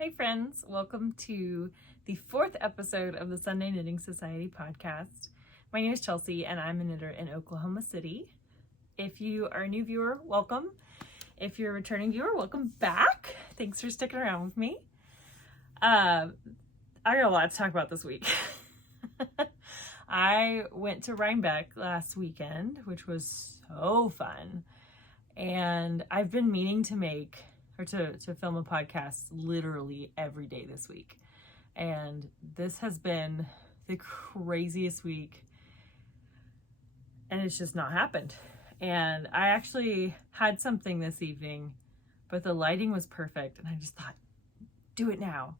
Hey friends, welcome to the 4th episode of the Sunday Knitting Society podcast. My name is Chelsea and I'm a knitter in Oklahoma City. If you are a new viewer, welcome. If you're a returning viewer, welcome back. Thanks for sticking around with me. I got a lot to talk about this week. I went to Rhinebeck last weekend, which was so fun. And I've been meaning to make to film a podcast literally every day this week. And this has been the craziest week and it's just not happened. And I actually had something this evening, but the lighting was perfect and I just thought, do it now.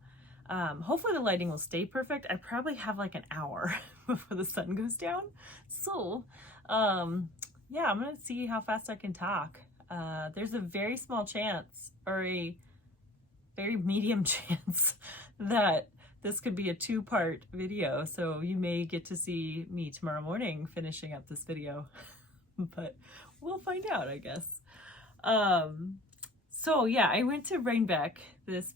Hopefully the lighting will stay perfect. I probably have like an hour before the sun goes down. So yeah, I'm gonna see how fast I can talk. There's a very small chance, or a very medium chance, that this could be a 2-part video. So you may get to see me tomorrow morning finishing up this video, but we'll find out, I guess. So yeah, I went to Rhinebeck this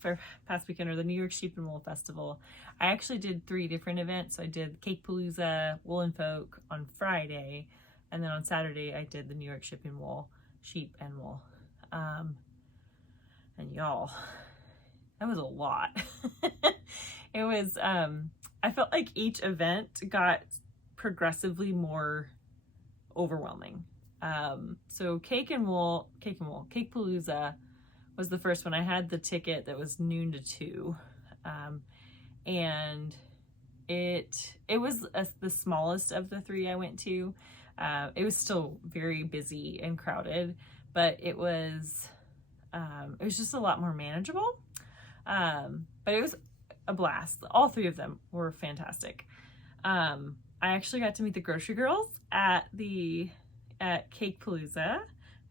past weekend, or the New York Sheep and Wool Festival. I actually did 3 different events. So I did Cake Palooza, Wool and Folk on Friday, and then on Saturday I did the New York Sheep and Wool. Sheep and wool. And y'all, that was a lot. It was, I felt like each event got progressively more overwhelming. So Cake Palooza was the first one. I had the ticket that was noon to 2. And it was the smallest of the 3 I went to. It was still very busy and crowded, but it was just a lot more manageable. But it was a blast. All 3 of them were fantastic. I actually got to meet the grocery girls at Cake Palooza,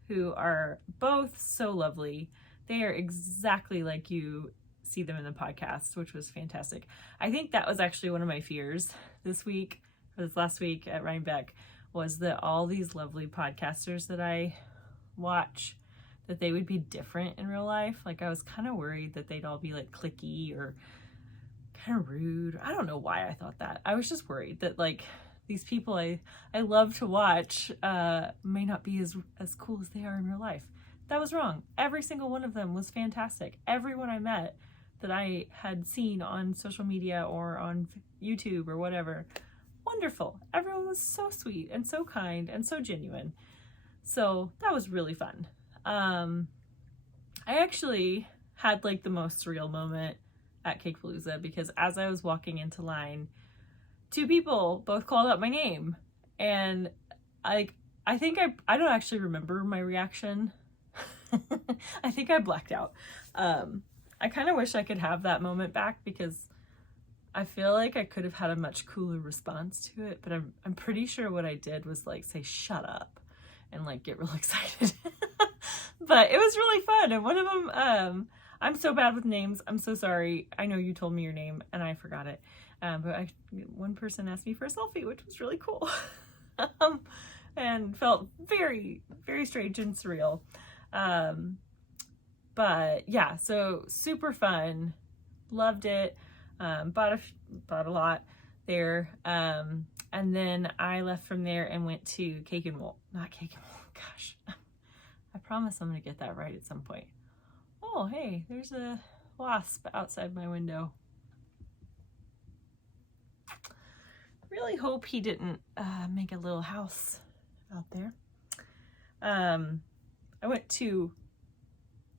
who are both so lovely. They are exactly like you see them in the podcast, which was fantastic. I think that was actually one of my fears this last week at Rhinebeck, was that all these lovely podcasters that I watch, that they would be different in real life. Like, I was kind of worried that they'd all be like cliquey or kind of rude. I don't know why I thought that. I was just worried that like these people I love to watch may not be as cool as they are in real life. That was wrong. Every single one of them was fantastic. Everyone I met that I had seen on social media or on YouTube or whatever, wonderful. Everyone was so sweet and so kind and so genuine. So that was really fun. I actually had like the most surreal moment at Cake Palooza, because as I was walking into line, 2 people both called out my name, and I think I don't actually remember my reaction. I think I blacked out. I kind of wish I could have that moment back, because I feel like I could have had a much cooler response to it, but I'm pretty sure what I did was like say shut up and like get real excited. But it was really fun. And one of them, I'm so bad with names. I'm so sorry. I know you told me your name and I forgot it. But one person asked me for a selfie, which was really cool. And felt very, very strange and surreal. But yeah, so super fun. Loved it. Bought a lot there. And then I left from there and went to Cake and Wool. Not Cake and Wool. Gosh, I promise I'm going to get that right at some point. Oh, hey, there's a wasp outside my window. Really hope he didn't make a little house out there. I went to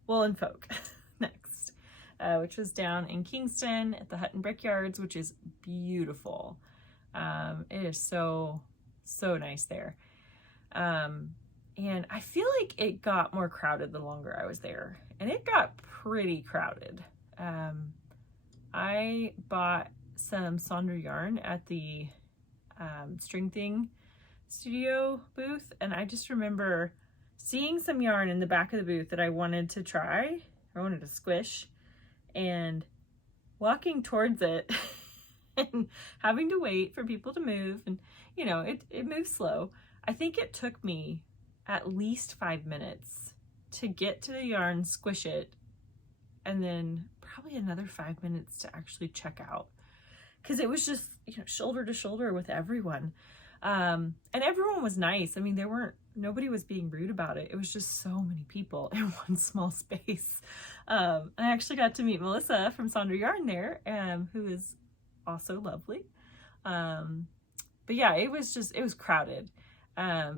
Wool and Folk next, which was down in Kingston at the Hut and Brick Yards, which is beautiful. It is so nice there. And I feel like it got more crowded the longer I was there, and it got pretty crowded. I bought some Sonder yarn at the String Thing studio booth, and I just remember seeing some yarn in the back of the booth that I wanted to try, I wanted to squish, and walking towards it and having to wait for people to move, and you know, it moves slow. I think it took me at least 5 minutes to get to the yarn, squish it, and then probably another 5 minutes to actually check out, because it was just, you know, shoulder to shoulder with everyone. And everyone was nice. I mean, nobody was being rude about it. It was just so many people in one small space. I actually got to meet Melissa from Sonder Yarn there, who is also lovely. But yeah, it was crowded.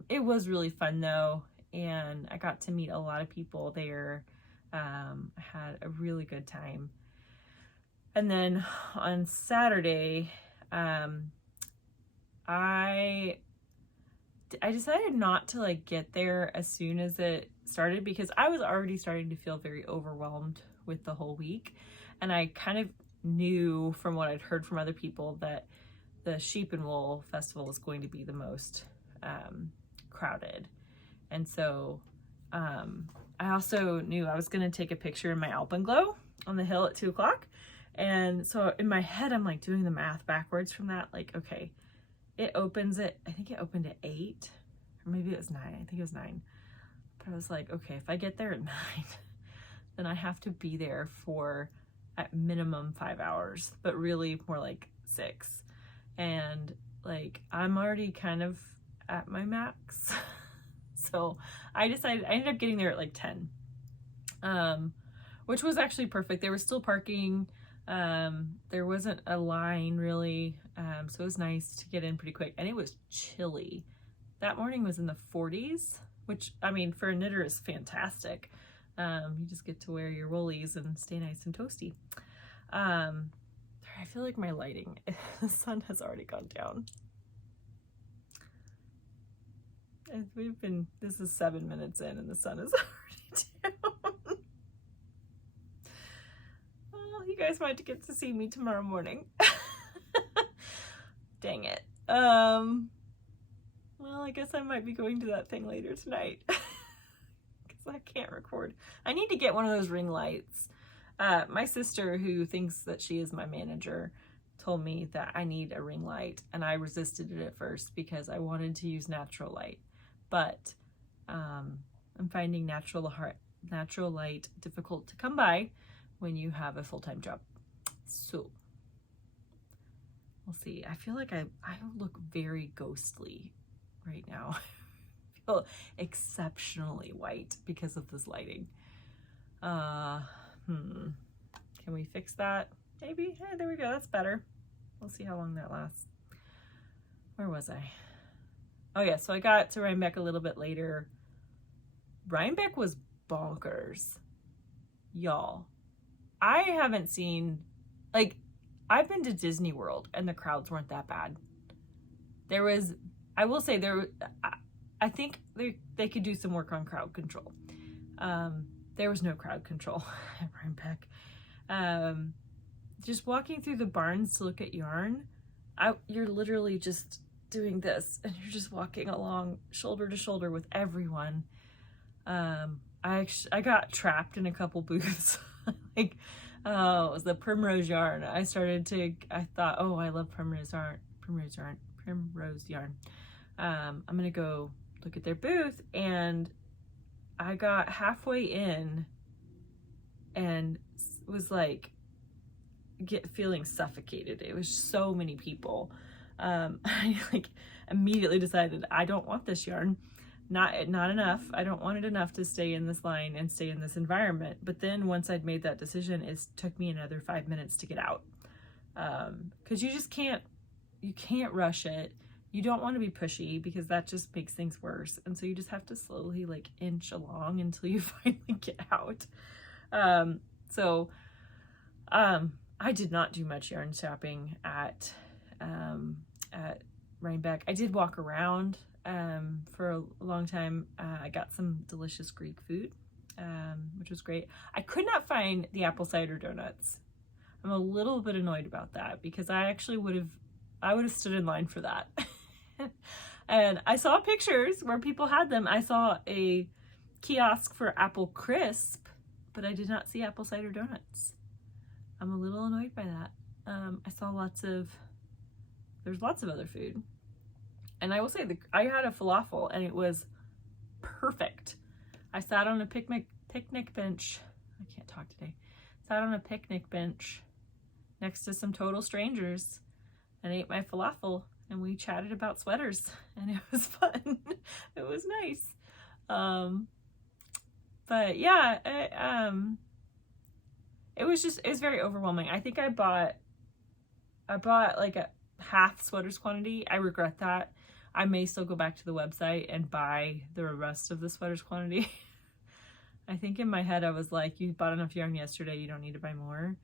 It was really fun though. And I got to meet a lot of people there. I had a really good time. And then on Saturday, I decided not to like get there as soon as it started, because I was already starting to feel very overwhelmed with the whole week. And I kind of knew from what I'd heard from other people that the Sheep and Wool Festival was going to be the most crowded. And so I also knew I was going to take a picture in my Alpenglow on the hill at 2 o'clock. And so in my head, I'm like doing the math backwards from that. Like, okay, it opens at, I think it opened at 8, or maybe it was 9. I think it was 9. But I was like, okay, if I get there at 9, then I have to be there for at minimum 5 hours, but really more like 6. And like, I'm already kind of at my max. So I ended up getting there at like 10, which was actually perfect. There was still parking. There wasn't a line really. So it was nice to get in pretty quick, and it was chilly. That morning was in the 40s, which, I mean, for a knitter is fantastic. You just get to wear your woolies and stay nice and toasty. I feel like my lighting, the sun has already gone down. And this is 7 minutes in and the sun is already down. Well, you guys might get to see me tomorrow morning. Dang it. Well, I guess I might be going to that thing later tonight. Because I can't record. I need to get one of those ring lights. My sister, who thinks that she is my manager, told me that I need a ring light, and I resisted it at first because I wanted to use natural light. But I'm finding natural light difficult to come by when you have a full-time job. So we'll see. I feel like I look very ghostly right now. I feel exceptionally white because of this lighting. Can we fix that? Maybe. Hey, there we go. That's better. We'll see how long that lasts. Where was I? Oh yeah, so I got to Rhinebeck a little bit later. Rhinebeck was bonkers. Y'all. I haven't seen, like, I've been to Disney World and the crowds weren't that bad. There was, I will say I think they could do some work on crowd control. There was no crowd control at Rhinebeck. Just walking through the barns to look at yarn, you're literally just doing this and you're just walking along shoulder to shoulder with everyone. I got trapped in a couple booths. Like, it was the Primrose yarn. I thought, oh, I love Primrose yarn. I'm gonna go look at their booth, and I got halfway in and was like feeling suffocated. It was so many people. I like immediately decided I don't want this yarn. Not enough. I don't want it enough to stay in this line and stay in this environment. But then once I'd made that decision, it took me another 5 minutes to get out. Because you just can't rush it. You don't want to be pushy because that just makes things worse. And so you just have to slowly like inch along until you finally get out. I did not do much yarn shopping at Rhinebeck. I did walk around for a long time. I got some delicious Greek food, which was great. I could not find the apple cider donuts. I'm a little bit annoyed about that because I actually would have stood in line for that. And I saw pictures where people had them. I saw a kiosk for apple crisp, but I did not see apple cider donuts. I'm a little annoyed by that. I saw there's lots of other food. And I will say, I had a falafel and it was perfect. I sat on a picnic bench. I can't talk today. sat on a picnic bench next to some total strangers and ate my falafel, and we chatted about sweaters, and it was fun. It was nice. But yeah, it was very overwhelming. I think I bought like a half sweaters quantity. I regret that. I may still go back to the website and buy the rest of the sweaters quantity. I think in my head I was like, you bought enough yarn yesterday, you don't need to buy more.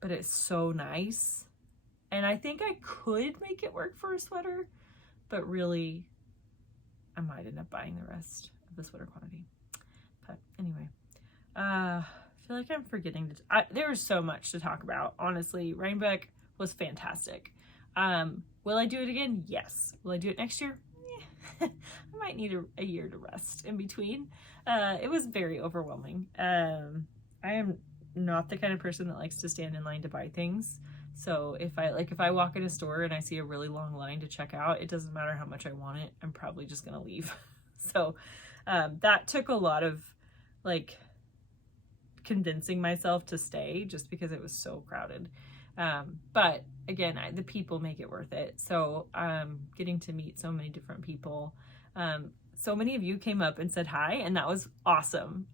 But it's so nice. And I think I could make it work for a sweater, but really I might end up buying the rest of the sweater quantity. But anyway, I feel like I'm forgetting there was so much to talk about. Honestly, Rhinebeck was fantastic. Will I do it again? Yes. Will I do it next year? I might need a year to rest in between. It was very overwhelming. I am not the kind of person that likes to stand in line to buy things. So if I walk in a store and I see a really long line to check out, it doesn't matter how much I want it, I'm probably just gonna leave. So that took a lot of like convincing myself to stay, just because it was so crowded. But again, the people make it worth it. So getting to meet so many different people. So many of you came up and said hi, and that was awesome.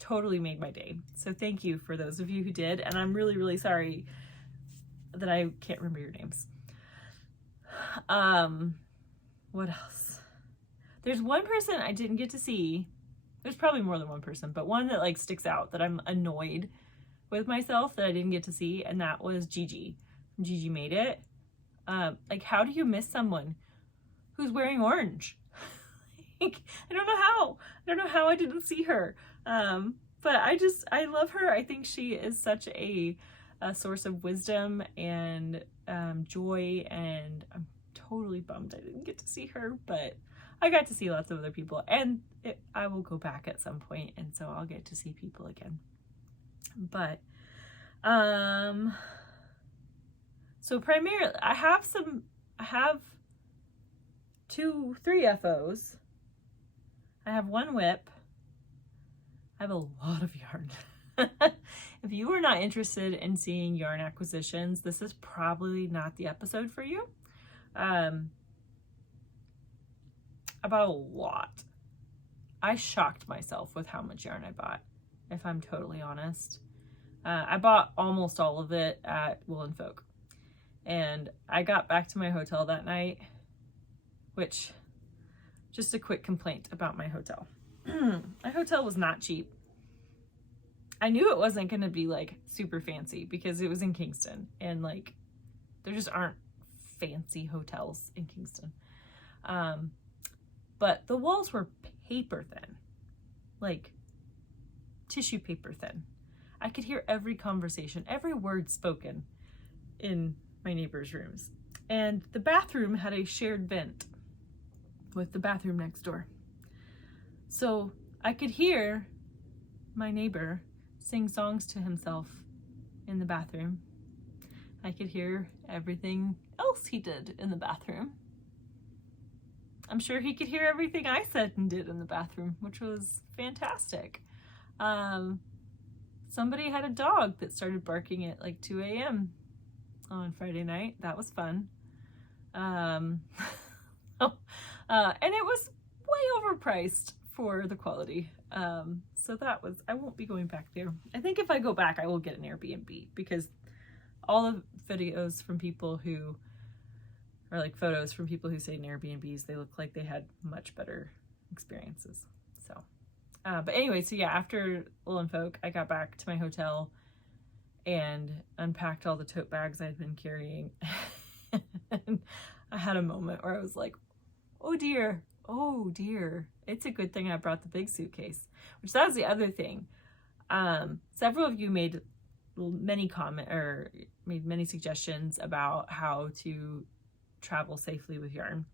Totally made my day. So thank you for those of you who did. And I'm really, really sorry that I can't remember your names. What else? There's one person I didn't get to see. There's probably more than one person, but one that like sticks out that I'm annoyed with myself that I didn't get to see, and that was Gigi. Jessie Maed It. Like, how do you miss someone who's wearing orange? Like, I don't know how I didn't see her. But I love her. I think she is such a source of wisdom and joy, and I'm totally bummed I didn't get to see her, but I got to see lots of other people, and I will go back at some point, and so I'll get to see people again. But so primarily I have 3 FOs. I have 1 whip. I have a lot of yarn. If you are not interested in seeing yarn acquisitions, this is probably not the episode for you. About a lot. I shocked myself with how much yarn I bought, if I'm totally honest. I bought almost all of it at Wool & Folk. And I got back to my hotel that night, which, just a quick complaint about my hotel. My hotel was not cheap. I knew it wasn't going to be like super fancy because it was in Kingston, and like there just aren't fancy hotels in Kingston. But the walls were paper thin, like tissue paper thin. I could hear every conversation, every word spoken in my neighbors' rooms. And the bathroom had a shared vent with the bathroom next door. So I could hear my neighbor sing songs to himself in the bathroom. I could hear everything else he did in the bathroom. I'm sure he could hear everything I said and did in the bathroom, which was fantastic. Somebody had a dog that started barking at like 2 a.m. on Friday night. That was fun. And it was way overpriced for the quality. So that was, I won't be going back there. I think if I go back, I will get an Airbnb, because all the videos from people who are like photos from people who stayed in Airbnbs, they look like they had much better experiences. So, but anyway, so yeah, after Wool & Folk, I got back to my hotel and unpacked all the tote bags I'd been carrying. And I had a moment where I was like, oh dear, it's a good thing I brought the big suitcase, which that was the other thing. Several of you made many suggestions about how to travel safely with yarn,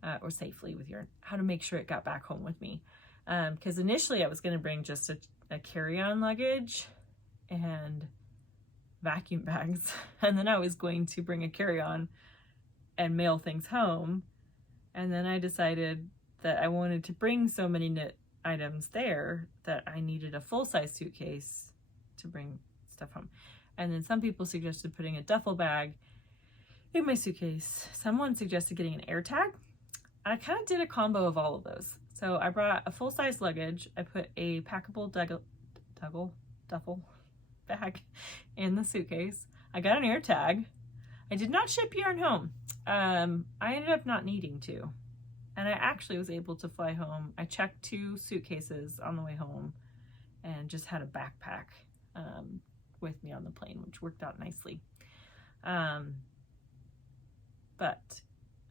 how to make sure it got back home with me. Because initially I was going to bring just a carry-on luggage and vacuum bags, and then I was going to bring a carry-on and mail things home. And then I decided that I wanted to bring so many knit items there that I needed a full-size suitcase to bring stuff home. And then some people suggested putting a duffel bag in my suitcase. Someone suggested getting an air tag. I kind of did a combo of all of those. So I brought a full-size luggage. I put a packable duffel bag in the suitcase. I got an air tag. I did not ship yarn home. I ended up not needing to. And I actually was able to fly home. I checked 2 suitcases on the way home and just had a backpack with me on the plane, which worked out nicely. But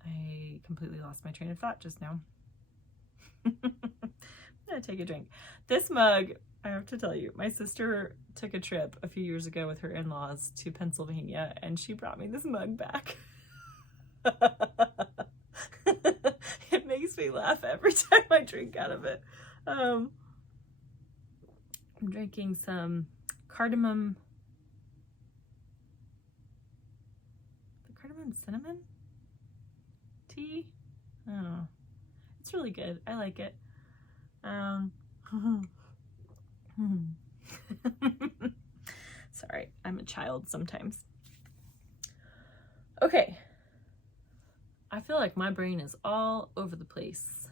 I completely lost my train of thought just now. I'm gonna take a drink. This mug, I have to tell you, my sister took a trip a few years ago with her in-laws to Pennsylvania, and she brought me this mug back. It makes me laugh every time I drink out of it. I'm drinking some cardamom cinnamon tea. Oh, it's really good. I like it. Sorry, I'm a child sometimes. Okay. I feel like my brain is all over the place,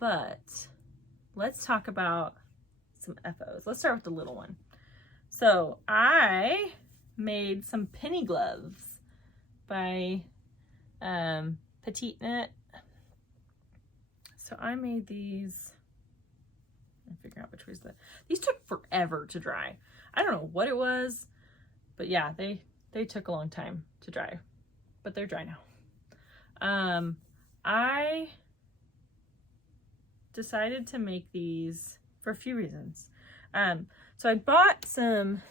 but let's talk about some FOs. Let's start with the little one. So I made some penny gloves by PetiteKnit. So I made these. I'm figuring out which was these took forever to dry. I don't know what it was, but yeah, they took a long time to dry, but they're dry now. I decided to make these for a few reasons. So I bought some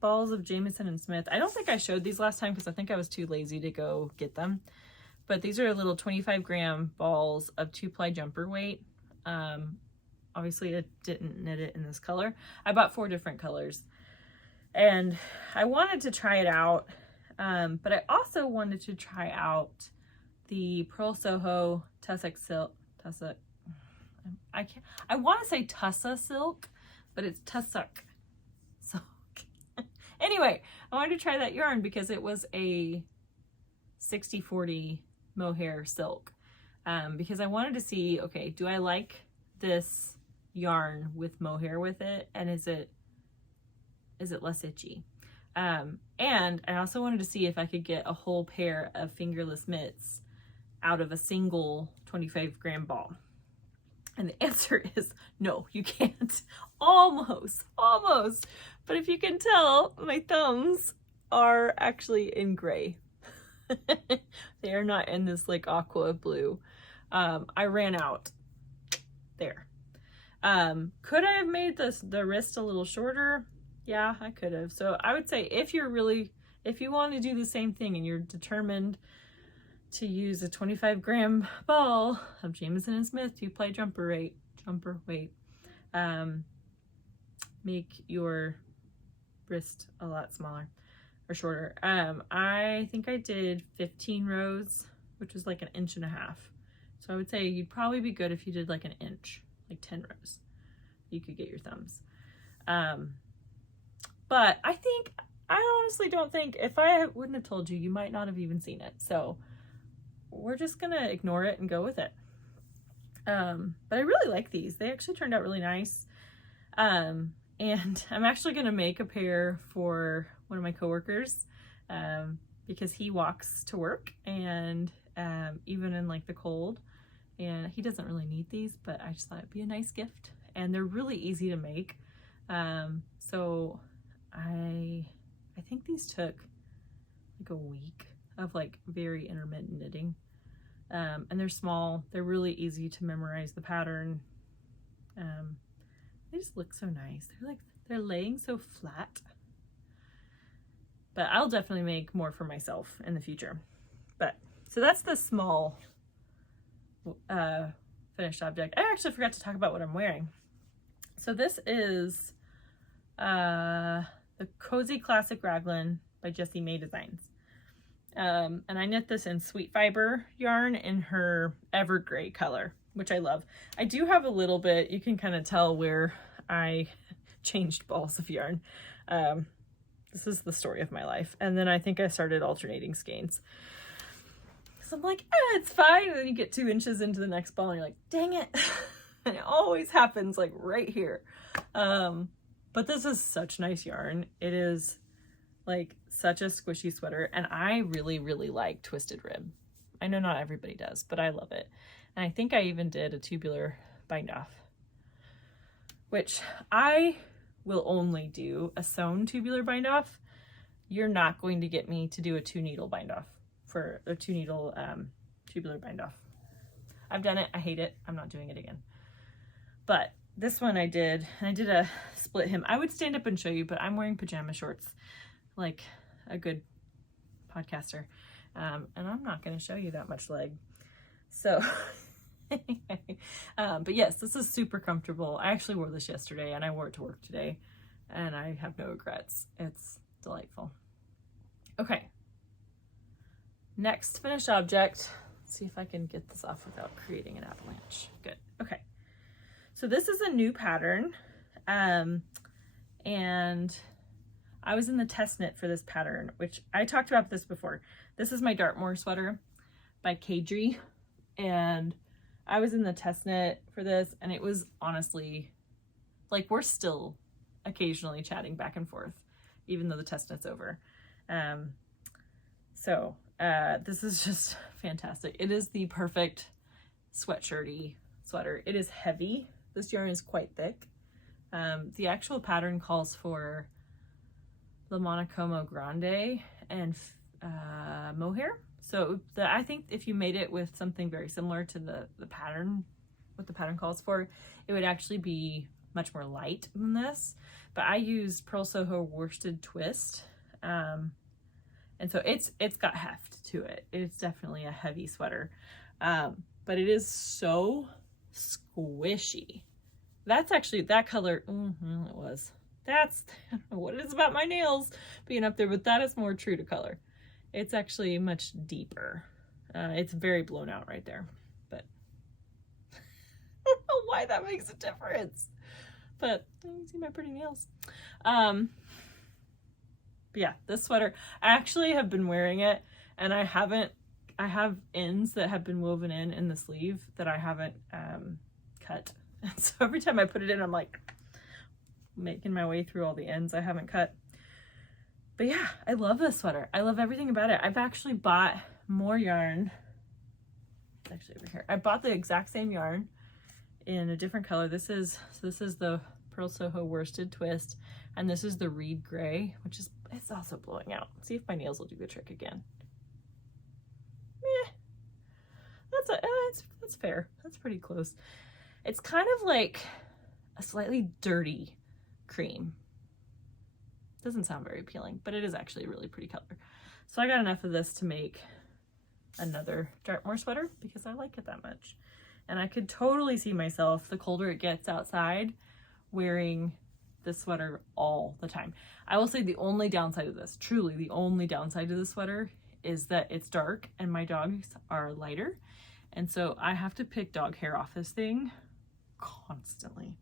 balls of Jamieson and Smith. I don't think I showed these last time because I think I was too lazy to go get them. But these are little 25-gram balls of 2-ply jumper weight. Obviously I didn't knit it in this color. I bought 4 different colors. And I wanted to try it out. But I also wanted to try out the Pearl Soho tussock silk. I want to say Tussa silk, but it's tussock silk. Anyway, I wanted to try that yarn because it was a 60-40 mohair silk. Because I wanted to see, okay, do I like this yarn with mohair with it, and is it less itchy? And I also wanted to see if I could get a whole pair of fingerless mitts out of a single 25-gram ball. And the answer is no, you can't. Almost. But if you can tell, my thumbs are actually in gray. They are not in this like aqua blue. I ran out there. Could I have made the wrist a little shorter? Yeah, I could have. So I would say if you want to do the same thing and you're determined to use a 25-gram ball of Jamieson and Smith 2-ply jumper weight, make your wrist a lot smaller or shorter. I think I did 15 rows, which was like 1.5 inches. So I would say you'd probably be good if you did like 1 inch, like 10 rows. You could get your thumbs. But I honestly don't think, if I wouldn't have told you, you might not have even seen it. So we're just gonna ignore it and go with it. But I really like these. They actually turned out really nice. And I'm actually gonna make a pair for one of my coworkers, because he walks to work, and even in like the cold, and he doesn't really need these, but I just thought it'd be a nice gift, and they're really easy to make. So I think these took like a week of like very intermittent knitting. And they're small. They're really easy to memorize the pattern. They just look so nice. They're laying so flat. But I'll definitely make more for myself in the future. But so that's the small finished object. I actually forgot to talk about what I'm wearing. So this is the Cozy Classic Raglan by Jessie Maed Designs. And I knit this in sweet fiber yarn in her evergray color, which I love. I do have a little bit, you can kind of tell where I changed balls of yarn. This is the story of my life. And then I think I started alternating skeins. So I'm like, it's fine. And then you get 2 inches into the next ball and you're like, dang it. And it always happens like right here. But this is such nice yarn. It is like such a squishy sweater. And I really, really like twisted rib. I know not everybody does, but I love it. And I think I even did a tubular bind off, which I will only do a sewn tubular bind off. You're not going to get me to do a 2 needle bind off for a 2 needle tubular bind off. I've done it. I hate it. I'm not doing it again. But this one I did, and I did a split hem. I would stand up and show you, but I'm wearing pajama shorts like a good podcaster. And I'm not going to show you that much leg. So, but yes, this is super comfortable. I actually wore this yesterday and I wore it to work today and I have no regrets. It's delightful. Okay. Next finished object. Let's see if I can get this off without creating an avalanche. Good. Okay. So this is a new pattern. And I was in the test knit for this pattern, which I talked about this before. This is my Dartmoor sweater by Caidree. And I was in the test knit for this, and it was honestly, like, we're still occasionally chatting back and forth, even though the test knit's over. This is just fantastic. It is the perfect sweatshirty sweater. It is heavy. This yarn is quite thick. The actual pattern calls for the Monocomo Grande and mohair. So I think if you made it with something very similar to the pattern, what the pattern calls for, it would actually be much more light than this. But I used Pearl Soho worsted twist. And so it's got heft to it. It's definitely a heavy sweater. But it is so squishy. That's actually, that color, it was. That's, I don't know what it is about my nails being up there, but that is more true to color. It's actually much deeper. It's very blown out right there, but I don't know why that makes a difference. But you can see my pretty nails. But yeah, this sweater, I actually have been wearing it, and I have ends that have been woven in the sleeve that I haven't cut. And so every time I put it in, I'm like making my way through all the ends I haven't cut. But yeah, I love this sweater. I love everything about it. I've actually bought more yarn. It's actually over here. I bought the exact same yarn in a different color. This is the Pearl Soho worsted twist, and this is the reed gray, which is, it's also blowing out. See if my nails will do the trick again. That's fair. That's pretty close. It's kind of like a slightly dirty cream. Doesn't sound very appealing, but it is actually a really pretty color. So I got enough of this to make another Dartmoor sweater because I like it that much. And I could totally see myself, the colder it gets outside, wearing this sweater all the time. I will say the only downside of this, truly the only downside to this sweater, is that it's dark and my dogs are lighter. And so I have to pick dog hair off this thing constantly.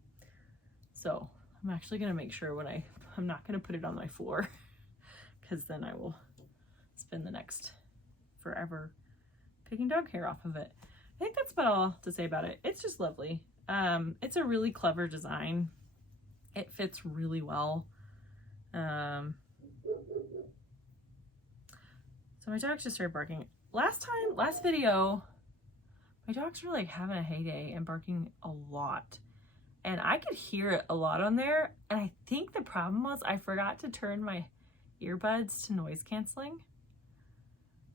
So I'm actually going to make sure when I'm not going to put it on my floor, because then I will spend the next forever picking dog hair off of it. I think that's about all to say about it. It's just lovely. It's a really clever design. It fits really well. So my dogs just started barking. Last video, my dogs were like having a heyday and barking a lot. And I could hear it a lot on there. And I think the problem was I forgot to turn my earbuds to noise canceling,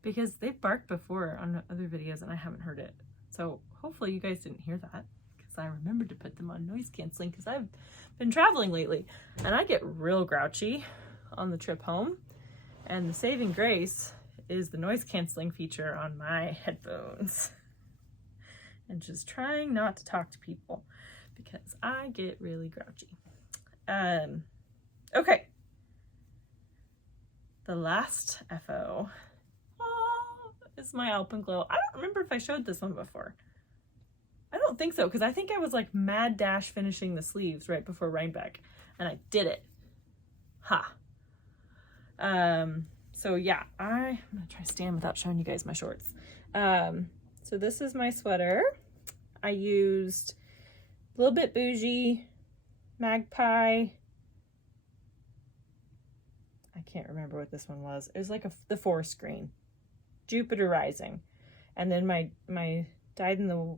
because they've barked before on other videos and I haven't heard it. So hopefully you guys didn't hear that, because I remembered to put them on noise canceling because I've been traveling lately and I get real grouchy on the trip home. And the saving grace is the noise canceling feature on my headphones. And just trying not to talk to people, because I get really grouchy. Okay. The last FO is my Alpenglow. I don't remember if I showed this one before. I don't think so, because I think I was like mad dash finishing the sleeves right before Rhinebeck, and I did it. Ha. So yeah, I'm gonna try to stand without showing you guys my shorts. So this is my sweater. I used a little bit bougie, magpie. I can't remember what this one was. It was like the forest green, Jupiter Rising, and then my dyed in the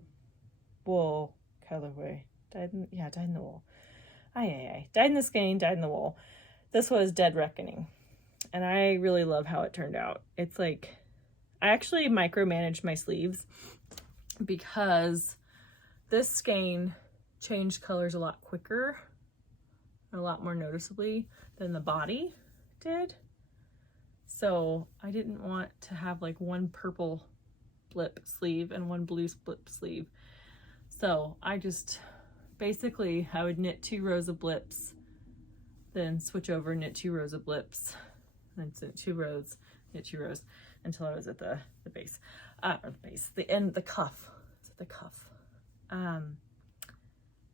wool colorway. Dyed in the wool. Dyed in the skein, dyed in the wool. This was Dead Reckoning, and I really love how it turned out. It's like, I actually micromanaged my sleeves because this skein changed colors a lot quicker, a lot more noticeably than the body did. So I didn't want to have like one purple blip sleeve and one blue blip sleeve. So I just basically, I would knit 2 rows of blips, then switch over, knit 2 rows of blips, then knit 2 rows, knit 2 rows until I was at the base, the end, the cuff. Is it the cuff?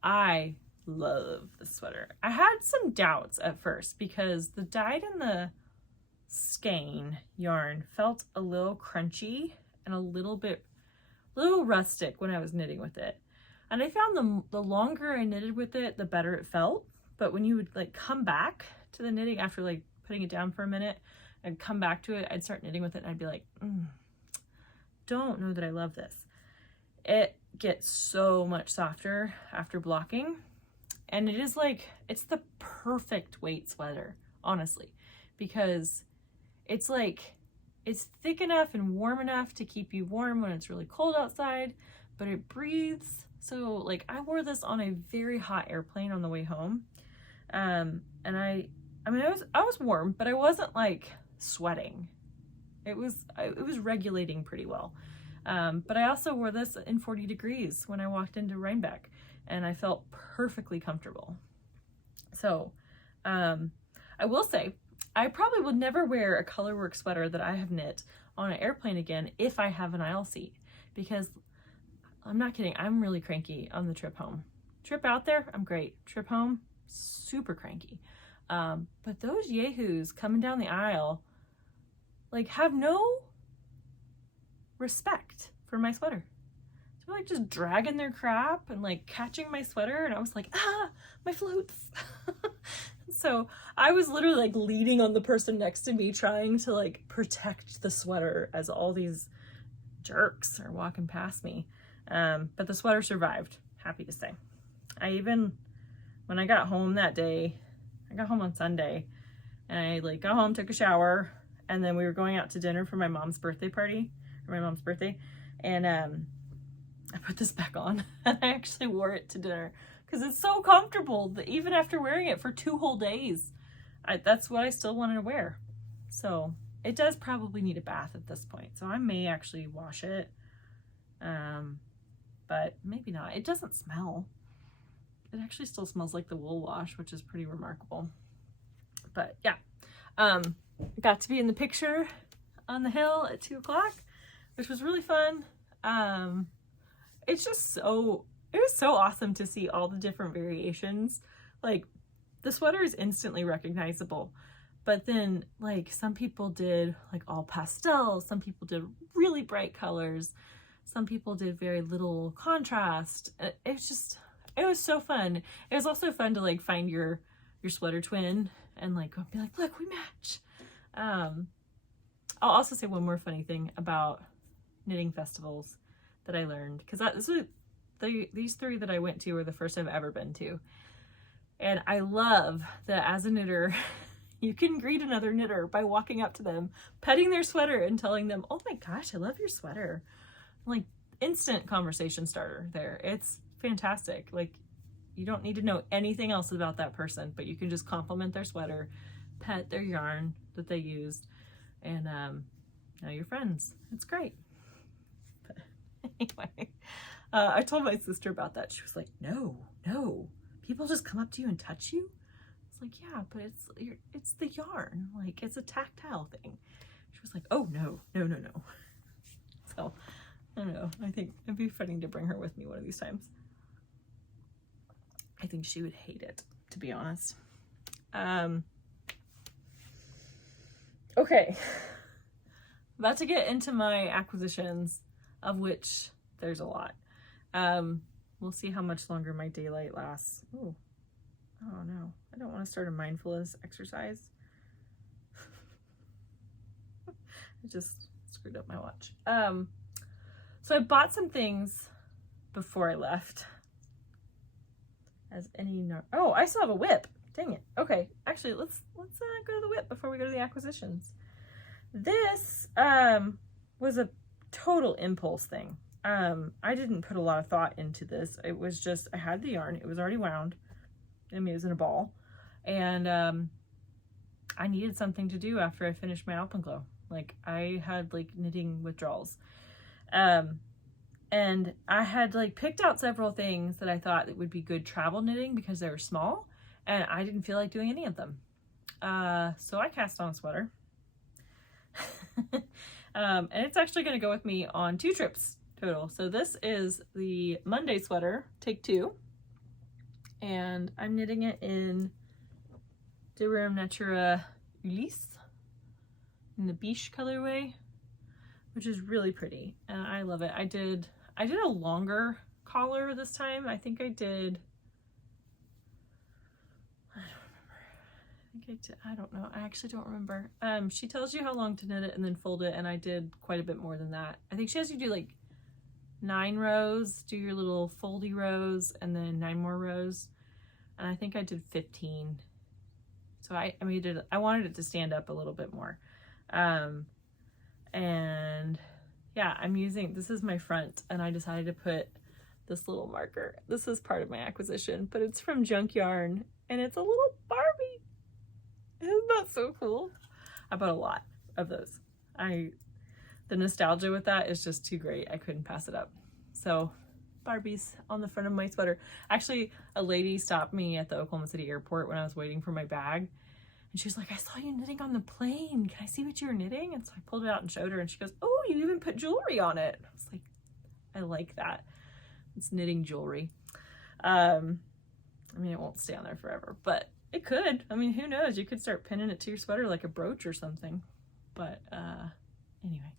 I love the sweater. I had some doubts at first because the dyed in the skein yarn felt a little crunchy and a little rustic when I was knitting with it. And I found the longer I knitted with it, the better it felt. But when you would like come back to the knitting after like putting it down for a minute and come back to it, I'd start knitting with it and I'd be like, don't know that I love this. It gets so much softer after blocking. And it is like, it's the perfect weight sweater, honestly, because it's like, it's thick enough and warm enough to keep you warm when it's really cold outside, but it breathes. So like I wore this on a very hot airplane on the way home. And I was warm, but I wasn't like sweating. It was regulating pretty well. But I also wore this in 40 degrees when I walked into Rhinebeck, and I felt perfectly comfortable. So, I will say, I probably would never wear a colorwork sweater that I have knit on an airplane again if I have an aisle seat, because I'm not kidding, I'm really cranky on the trip home. Trip out there, I'm great. Trip home, super cranky. But those yahoos coming down the aisle, like, have no respect for my sweater. They're like just dragging their crap and like catching my sweater, and I was like, my floats. So I was literally like leaning on the person next to me, trying to like protect the sweater as all these jerks are walking past me. But the sweater survived, happy to say. When I got home that day, I got home on Sunday, and I like got home, took a shower, and then we were going out to dinner for my mom's birthday party, and I put this back on and I actually wore it to dinner because it's so comfortable that even after wearing it for 2 whole days, that's what I still wanted to wear. So it does probably need a bath at this point, so I may actually wash it, but maybe not. It doesn't smell. It actually still smells like the wool wash, which is pretty remarkable. But yeah, got to be in the picture on the hill at 2 o'clock, which was really fun. It was so awesome to see all the different variations. Like, the sweater is instantly recognizable, but then like some people did like all pastel, some people did really bright colors, some people did very little contrast. It was so fun. It was also fun to like find your sweater twin and like be like, look, we match. I'll also say one more funny thing about knitting festivals that I learned, because these 3 that I went to were the first I've ever been to. And I love that as a knitter, you can greet another knitter by walking up to them, petting their sweater and telling them, oh my gosh, I love your sweater. Like, instant conversation starter there. It's fantastic. Like, you don't need to know anything else about that person, but you can just compliment their sweater, pet their yarn that they used, and now you're friends. It's great. But anyway, I told my sister about that. She was like, no, people just come up to you and touch you. It's like, yeah, but it's the yarn. Like, it's a tactile thing. She was like, oh, no. So, I don't know. I think it'd be funny to bring her with me one of these times. I think she would hate it, to be honest. Okay, about to get into my acquisitions, of which there's a lot. We'll see how much longer my daylight lasts. Ooh. Oh no, I don't want to start a mindfulness exercise. I just screwed up my watch. So I bought some things before I left. As any oh, I still have a whip. Dang it. Okay, actually, let's go to the whip before we go to the acquisitions. This was a total impulse thing. I didn't put a lot of thought into this. It was just, I had the yarn. It was already wound. I mean, it was in a ball. And I needed something to do after I finished my Alpenglow. Like, I had like knitting withdrawals. And I had like picked out several things that I thought that would be good travel knitting because they were small. And I didn't feel like doing any of them. So I cast on a sweater. And it's actually going to go with me on 2 trips total. So this is the Monday sweater, take 2. And I'm knitting it in Durum Natura Ulysse in the beige colorway, which is really pretty. And I love it. I did a longer collar this time. I think I did, I don't know. I actually don't remember. She tells you how long to knit it and then fold it, and I did quite a bit more than that. I think she has you do like 9 rows, do your little foldy rows, and then 9 more rows. And I think I did 15. So I made it, I wanted it to stand up a little bit more. And yeah, I'm using, this is my front, and I decided to put this little marker. This is part of my acquisition, but it's from Junkyard, and it's a little Barbie. Isn't that so cool? I bought a lot of those. The nostalgia with that is just too great. I couldn't pass it up. So Barbie's on the front of my sweater. Actually, a lady stopped me at the Oklahoma City airport when I was waiting for my bag. And she's like, I saw you knitting on the plane. Can I see what you were knitting? And so I pulled it out and showed her, and she goes, oh, you even put jewelry on it. I was like, I like that. It's knitting jewelry. I mean, it won't stay on there forever, but it could. I mean, who knows? You could start pinning it to your sweater like a brooch or something. But anyway,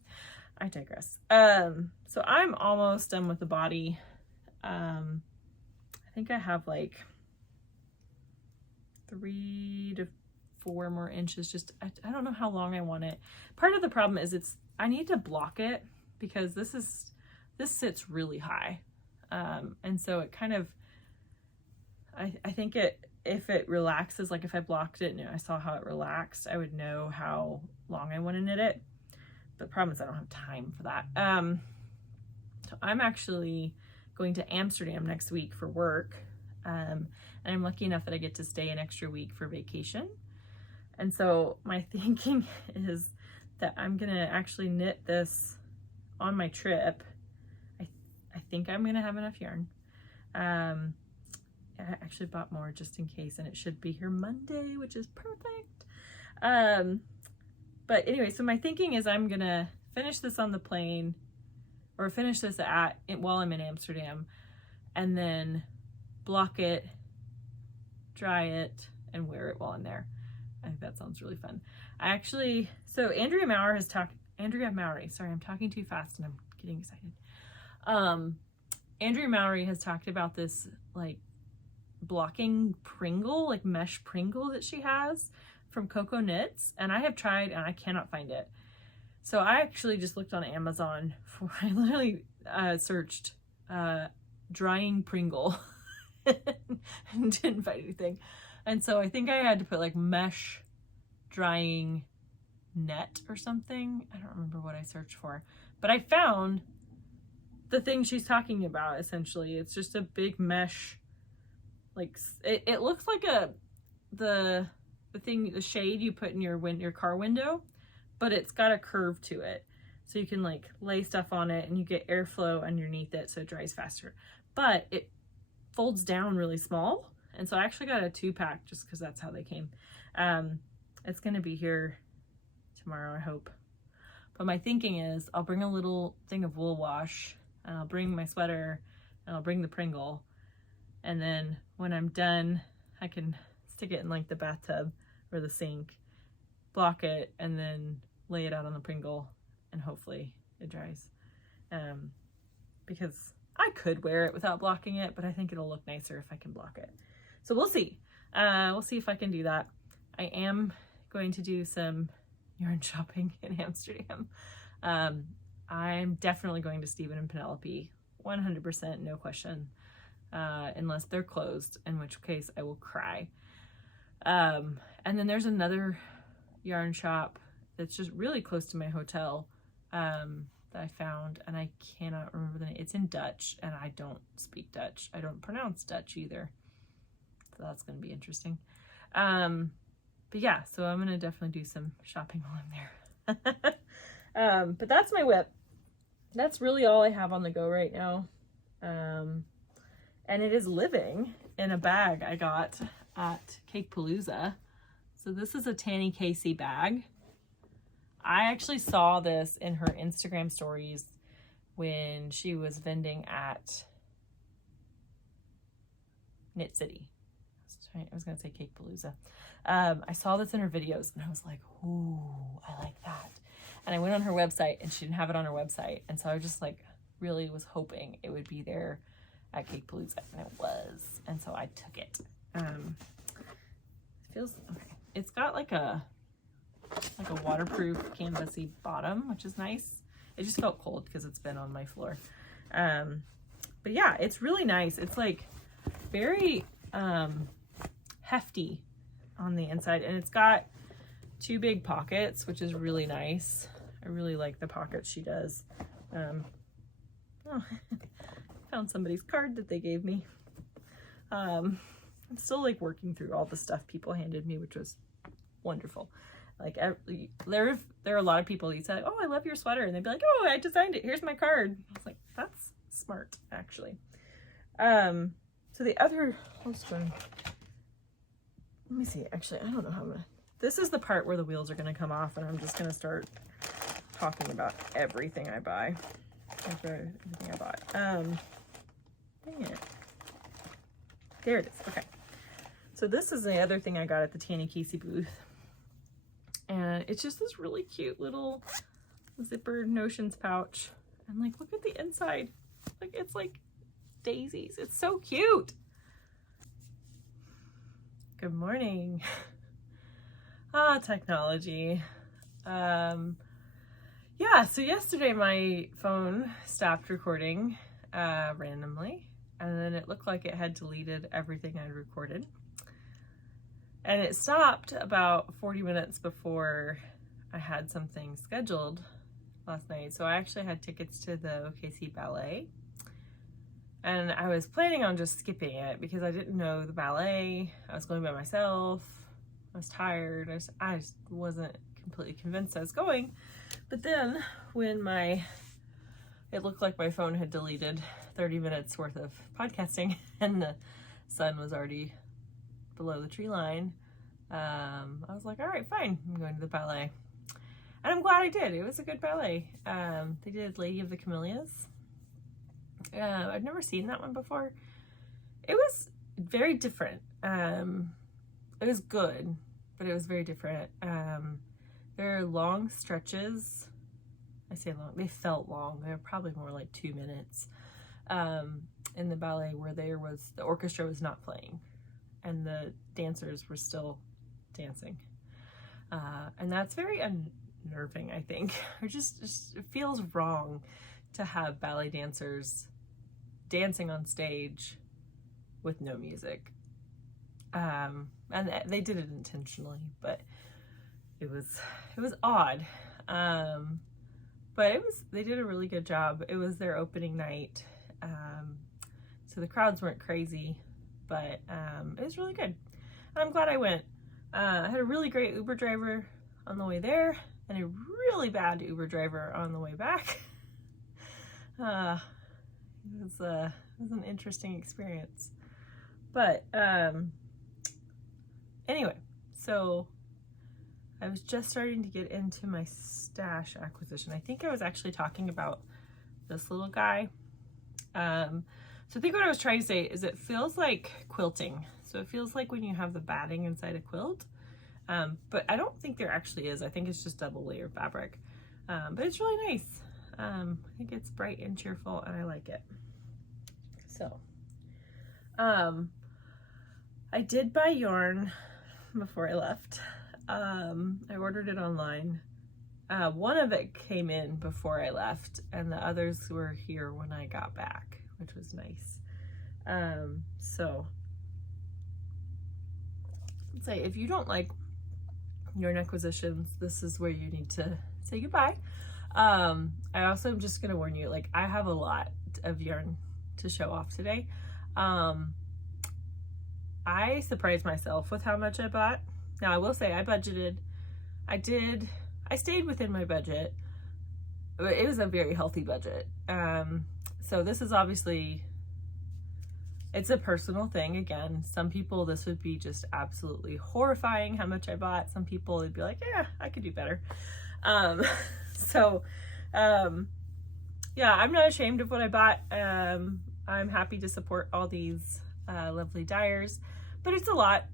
I digress. So I'm almost done with the body. I think I have like 3 to 4 more inches. Just I don't know how long I want it. Part of the problem is I need to block it because this sits really high, and so it kind of I think if it relaxes, like if I blocked it and I saw how it relaxed, I would know how long I want to knit it. The problem is I don't have time for that. So I'm actually going to Amsterdam next week for work. And I'm lucky enough that I get to stay an extra week for vacation. And so my thinking is that I'm going to actually knit this on my trip. I think I'm going to have enough yarn. I actually bought more just in case, and it should be here Monday, which is perfect. But anyway, so my thinking is I'm gonna finish this on the plane, or finish this while I'm in Amsterdam, and then block it, dry it, and wear it while I'm there. I think that sounds really fun. So Andrea Mowry, sorry, I'm talking too fast and I'm getting excited. Andrea Mowry has talked about this like blocking Pringle, like mesh Pringle that she has from Coco Knits, and I have tried and I cannot find it. So I actually just looked on Amazon I literally searched drying Pringle and didn't find anything. And so I think I had to put like mesh drying net or something. I don't remember what I searched for, but I found the thing she's talking about. Essentially, it's just a big mesh. Like it looks like the shade you put in your car window, but it's got a curve to it, so you can like lay stuff on it and you get airflow underneath it, so it dries faster. But it folds down really small, and so I actually got a 2-pack just because that's how they came. It's gonna be here tomorrow, I hope. But my thinking is I'll bring a little thing of wool wash, and I'll bring my sweater, and I'll bring the Pringle. And then when I'm done, I can stick it in like the bathtub or the sink, block it, and then lay it out on the Pringle, and hopefully it dries. Because I could wear it without blocking it, but I think it'll look nicer if I can block it. So we'll see. We'll see if I can do that. I am going to do some yarn shopping in Amsterdam. I'm definitely going to Stephen and Penelope, 100%, no question, unless they're closed, in which case I will cry. And then there's another yarn shop that's just really close to my hotel that I found, and I cannot remember the name. It's in Dutch, and I don't speak Dutch. I don't pronounce Dutch either. So that's going to be interesting. But yeah, so I'm going to definitely do some shopping while I'm there. But that's my whip. That's really all I have on the go right now. And it is living in a bag I got at Cakepalooza. So this is a Tanny Casey bag. I actually saw this in her Instagram stories when she was vending at Knit City. I was going to say Cakepalooza. I saw this in her videos and I was like, ooh, I like that. And I went on her website and she didn't have it on her website. And so I just like really was hoping it would be there at Cakepalooza, and it was. And so I took it. It feels okay. It's got like a waterproof canvasy bottom, which is nice. It just felt cold because it's been on my floor. But yeah, it's really nice. It's like very hefty on the inside, and it's got 2 big pockets, which is really nice. I really like the pockets she does. Oh, found somebody's card that they gave me. I'm still like working through all the stuff people handed me, which was wonderful. Like there are a lot of people who say, oh, I love your sweater, and they'd be like, oh, I designed it, here's my card. I was like, that's smart, actually. So the other, let me see, actually, I don't know how I'm gonna, this is the part where the wheels are gonna come off, and I'm just gonna start talking about everything I buy. Everything I bought. Dang it. There it is. Okay. So this is the other thing I got at the Tanny Casey booth. And it's just this really cute little zippered notions pouch. And like, look at the inside. Like, it's like daisies. It's so cute. Good morning. Technology. Yeah, so yesterday my phone stopped recording randomly, and then it looked like it had deleted everything I'd recorded. And it stopped about 40 minutes before I had something scheduled last night. So I actually had tickets to the OKC ballet. And I was planning on just skipping it because I didn't know the ballet. I was going by myself. I was tired. I just wasn't completely convinced I was going. But then when it looked like my phone had deleted 30 minutes worth of podcasting and the sun was already below the tree line, I was like, all right, fine, I'm going to the ballet. And I'm glad I did. It was a good ballet. They did Lady of the Camellias. I've never seen that one before. It was very different. It was good, but it was very different. There are long stretches. I say long, they felt long. They were probably more like 2 minutes in the ballet where the orchestra was not playing and the dancers were still dancing. And that's very unnerving, I think. It just it feels wrong to have ballet dancers dancing on stage with no music. And they did it intentionally, but it was odd. But they did a really good job. It was their opening night. So the crowds weren't crazy, but it was really good. And I'm glad I went. I had a really great Uber driver on the way there and a really bad Uber driver on the way back. It was an interesting experience. But anyway, so I was just starting to get into my stash acquisition. I think I was actually talking about this little guy. So I think what I was trying to say is it feels like quilting. So it feels like when you have the batting inside a quilt, but I don't think there actually is. I think it's just double layer fabric, but it's really nice. I think it's bright and cheerful and I like it. So, I did buy yarn before I left. I ordered it online. One of it came in before I left and the others were here when I got back, which was nice. So let's say if you don't like yarn acquisitions, this is where you need to say goodbye. I also am just gonna warn you, like I have a lot of yarn to show off today. I surprised myself with how much I bought. Now I will say I budgeted. I stayed within my budget, but it was a very healthy budget. So this is obviously, it's a personal thing. Again, some people this would be just absolutely horrifying how much I bought. Some people would be like, yeah, I could do better. Yeah, I'm not ashamed of what I bought. I'm happy to support all these lovely dyers, but it's a lot.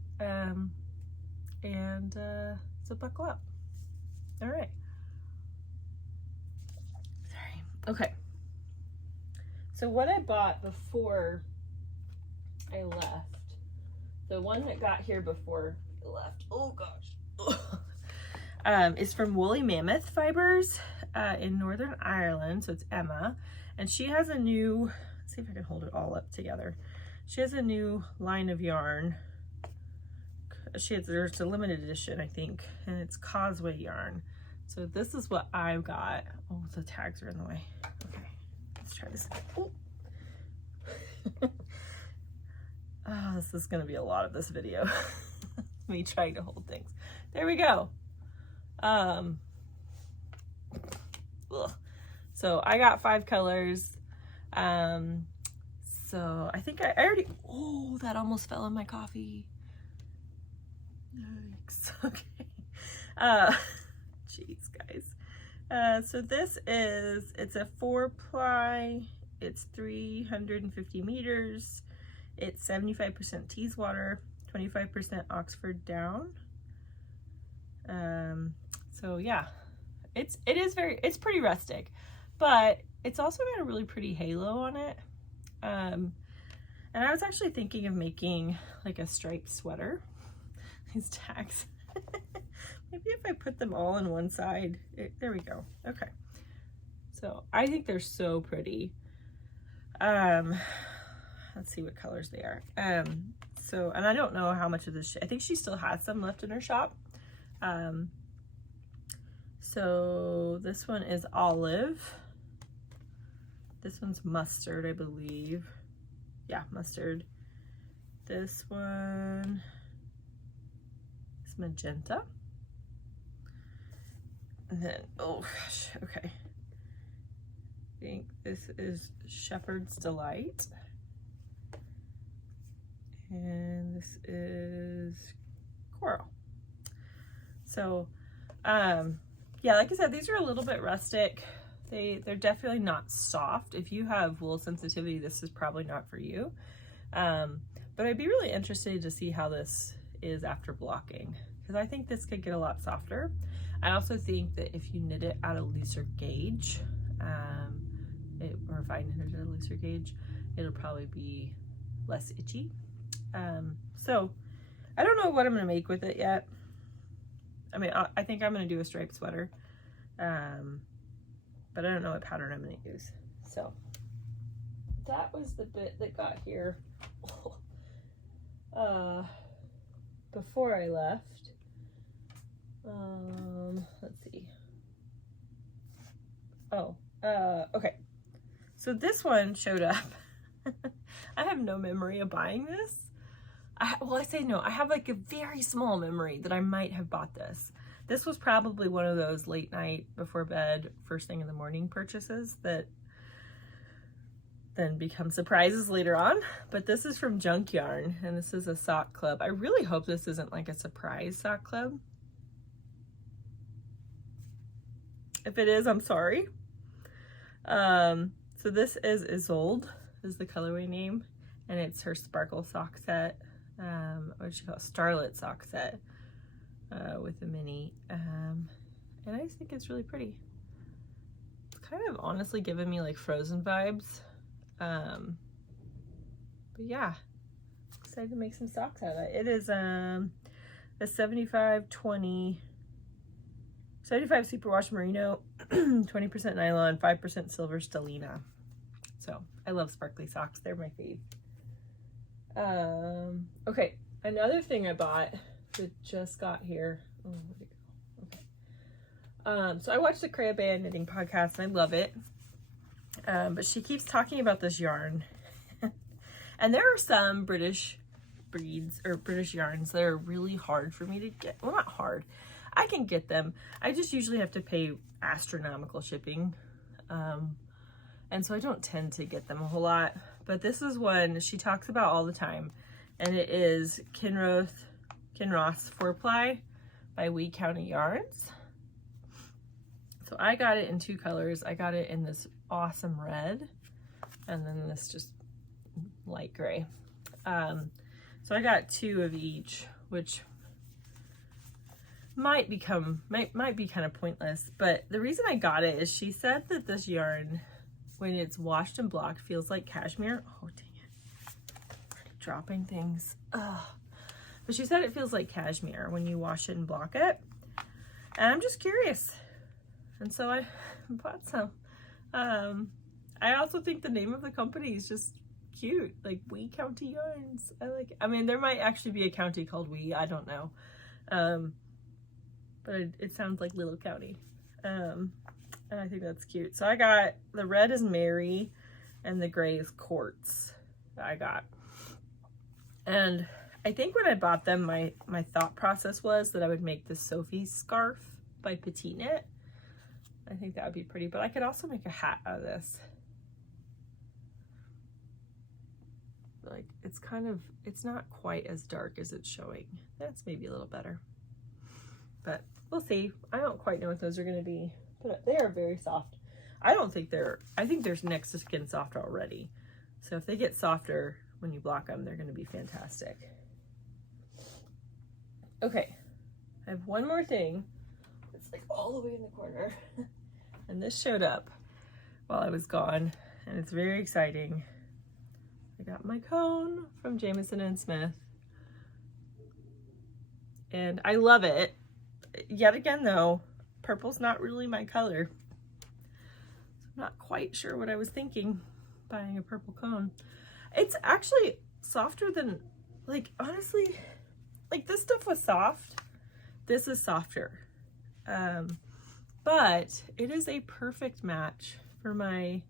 So buckle up. All right. Sorry. Okay. So what I bought before I left, the one that got here before I left, oh gosh, is from Woolly Mammoth Fibres in Northern Ireland. So it's Emma, and she has a new, let's see if I can hold it all up together. She has a new line of yarn. There's a limited edition, I think, and it's Causeway Yarn. So this is what I've got. Oh, the tags are in the way. Okay, let's try this. Oh, oh, this is gonna be a lot of this video. Me trying to hold things. There we go. So I got 5 colors. So I think I already, oh, that almost fell in my coffee. Yikes. Okay. Jeez, guys. So this is, it's a 4-ply, it's 350 meters, it's 75% Teeswater, 25% Oxford down. So yeah, it's pretty rustic, but it's also got a really pretty halo on it. And I was actually thinking of making like a striped sweater. These tags. Maybe if I put them all on one side. There we go. Okay. So I think they're so pretty. Let's see what colors they are. So, and I don't know how much of this, I think she still has some left in her shop. So this one is olive. This one's mustard, I believe. Yeah, mustard. This one is magenta. And then, oh gosh, okay. I think this is Shepherd's Delight. And this is Coral. So, yeah, like I said, these are a little bit rustic. They're definitely not soft. If you have wool sensitivity, this is probably not for you. But I'd be really interested to see how this is after blocking, because I think this could get a lot softer. I also think that if you knit it at a looser gauge, or if I knit it at a looser gauge, it'll probably be less itchy. So I don't know what I'm gonna make with it yet. I mean, I think I'm gonna do a striped sweater, but I don't know what pattern I'm gonna use. So that was the bit that got here before I left. Let's see. Oh, okay. So this one showed up. I have no memory of buying this. Well, I say no, I have like a very small memory that I might have bought this. This was probably one of those late night, before bed, first thing in the morning purchases that then become surprises later on. But this is from Junkyard, and this is a sock club. I really hope this isn't like a surprise sock club. If it is, I'm sorry. So this is Isolde, is the colorway name, and it's her sparkle sock set. What do you call it? Starlit sock set. with a mini. And I just think it's really pretty. It's kind of honestly giving me like Frozen vibes. But yeah, excited to make some socks out of it. It is a 75-20, 75 superwash merino, 20% nylon, 5% silver stellina. So I love sparkly socks. They're my fave. Okay, another thing I bought that just got here. Oh, where'd it go? Okay. So I watched the Crayaband knitting podcast and I love it. But she keeps talking about this yarn. And there are some British breeds or British yarns that are really hard for me to get. Well, not hard. I can get them. I just usually have to pay astronomical shipping. And so I don't tend to get them a whole lot. But this is one she talks about all the time. And it is Kinross 4-ply by Wee County Yarns. So I got it in 2 colors. I got it in this awesome red and then this just light gray. So I got 2 of each, which might be kind of pointless, but the reason I got it is she said that this yarn, when it's washed and blocked, feels like cashmere. Oh dang it, already dropping things. Ugh. But she said it feels like cashmere when you wash it and block it, and I'm just curious, and so I bought some. I also think the name of the company is just cute, like Wee County Yarns. I like it. I mean, there might actually be a county called Wee, I don't know, but it sounds like little county, and I think that's cute. So I got, the red is Mowry and the gray is Quartz that I got. And I think when I bought them, my thought process was that I would make the Sophie scarf by PetiteKnit. I think that would be pretty, but I could also make a hat out of this. Like, it's kind of, it's not quite as dark as it's showing. That's maybe a little better, but we'll see. I don't quite know what those are going to be, but they are very soft. I think they're next to skin soft already. So if they get softer when you block them, they're going to be fantastic. Okay, I have one more thing. It's like all the way in the corner. And this showed up while I was gone, and it's very exciting. I got my cone from Jamieson and Smith, and I love it. Yet again though, purple's not really my color. So I'm not quite sure what I was thinking buying a purple cone. It's actually softer than, like, honestly, like this stuff was soft. This is softer. But it is a perfect match for my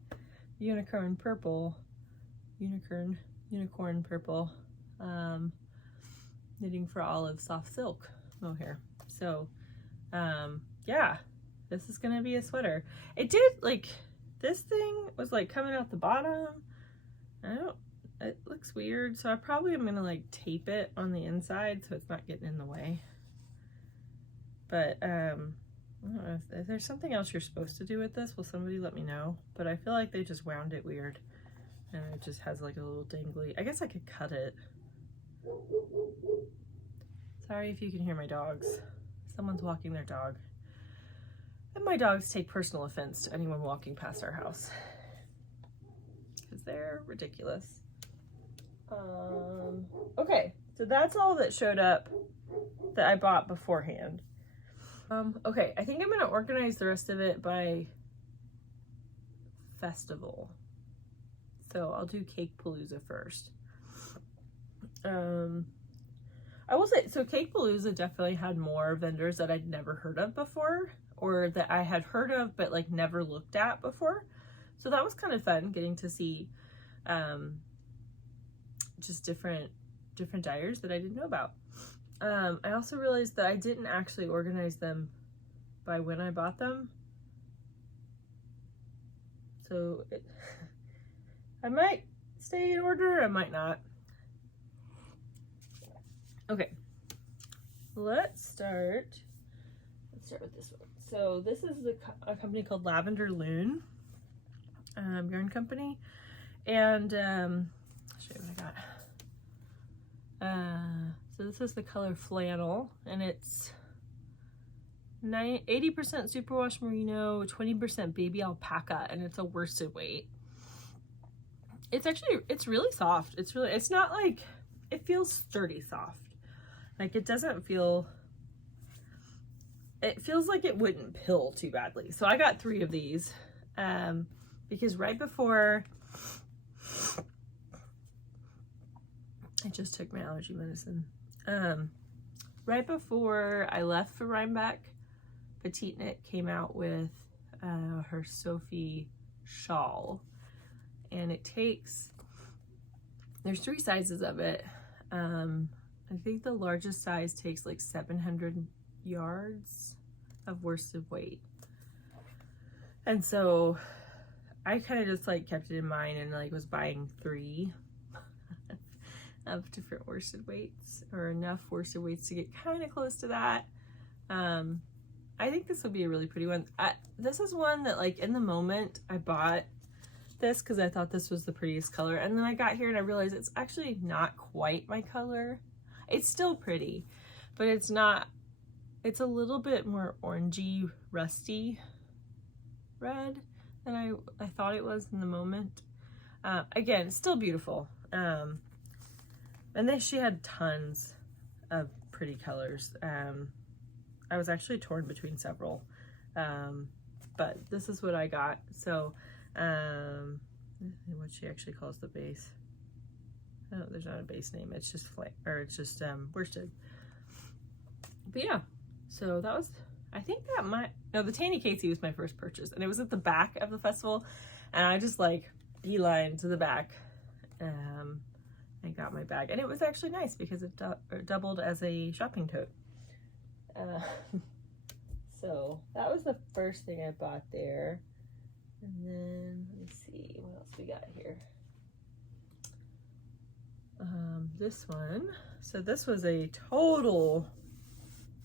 unicorn purple knitting for olive soft silk mohair. So yeah, this is gonna be a sweater. It did, like, this thing was like coming out the bottom. It looks weird, so I probably am gonna like tape it on the inside so it's not getting in the way. But I don't know if there's something else you're supposed to do with this. Will somebody let me know? But I feel like they just wound it weird, and it just has like a little dangly. I guess I could cut it. Sorry if you can hear my dogs. Someone's walking their dog. And my dogs take personal offense to anyone walking past our house, because they're ridiculous. Okay, so that's all that showed up that I bought beforehand. Okay, I think I'm gonna organize the rest of it by festival. So I'll do Cake Palooza first. I will say, so Cake Palooza definitely had more vendors that I'd never heard of before, or that I had heard of but like never looked at before. So that was kind of fun, getting to see just different dyers that I didn't know about. I also realized that I didn't actually organize them by when I bought them. So I might stay in order, I might not. Okay, let's start with this one. So this is a company called Lavender Loon yarn company, and I'll show you what I got. So this is the color flannel, and it's 80% superwash merino, 20% baby alpaca, and it's a worsted weight. It's really soft. It's not like, it feels sturdy soft. Like it doesn't feel, it feels like it wouldn't pill too badly. So I got 3 of these because right before, I just took my allergy medicine. Right before I left for Rhinebeck, PetiteKnit came out with her Sophie shawl, and it takes, there's 3 sizes of it. I think the largest size takes like 700 yards of worsted weight. And so I kind of just like kept it in mind and like was buying 3 of different worsted weights, or enough worsted weights to get kind of close to that. I think this would be a really pretty one. This is one that like in the moment I bought this because I thought this was the prettiest color, and then I got here and I realized it's actually not quite my color. It's still pretty, but it's not, it's a little bit more orangey, rusty red than I thought it was in the moment. Again, it's still beautiful. And then she had tons of pretty colors. I was actually torn between several, but this is what I got. So, what she actually calls the base. Oh, there's not a base name. It's just it's just worsted. But yeah, so that was, I think that no, the Tanny Casey was my first purchase, and it was at the back of the festival, and I just like beeline to the back, and got my bag, and it was actually nice because it doubled as a shopping tote. So that was the first thing I bought there, and then let me see what else we got here. This one, so this was a total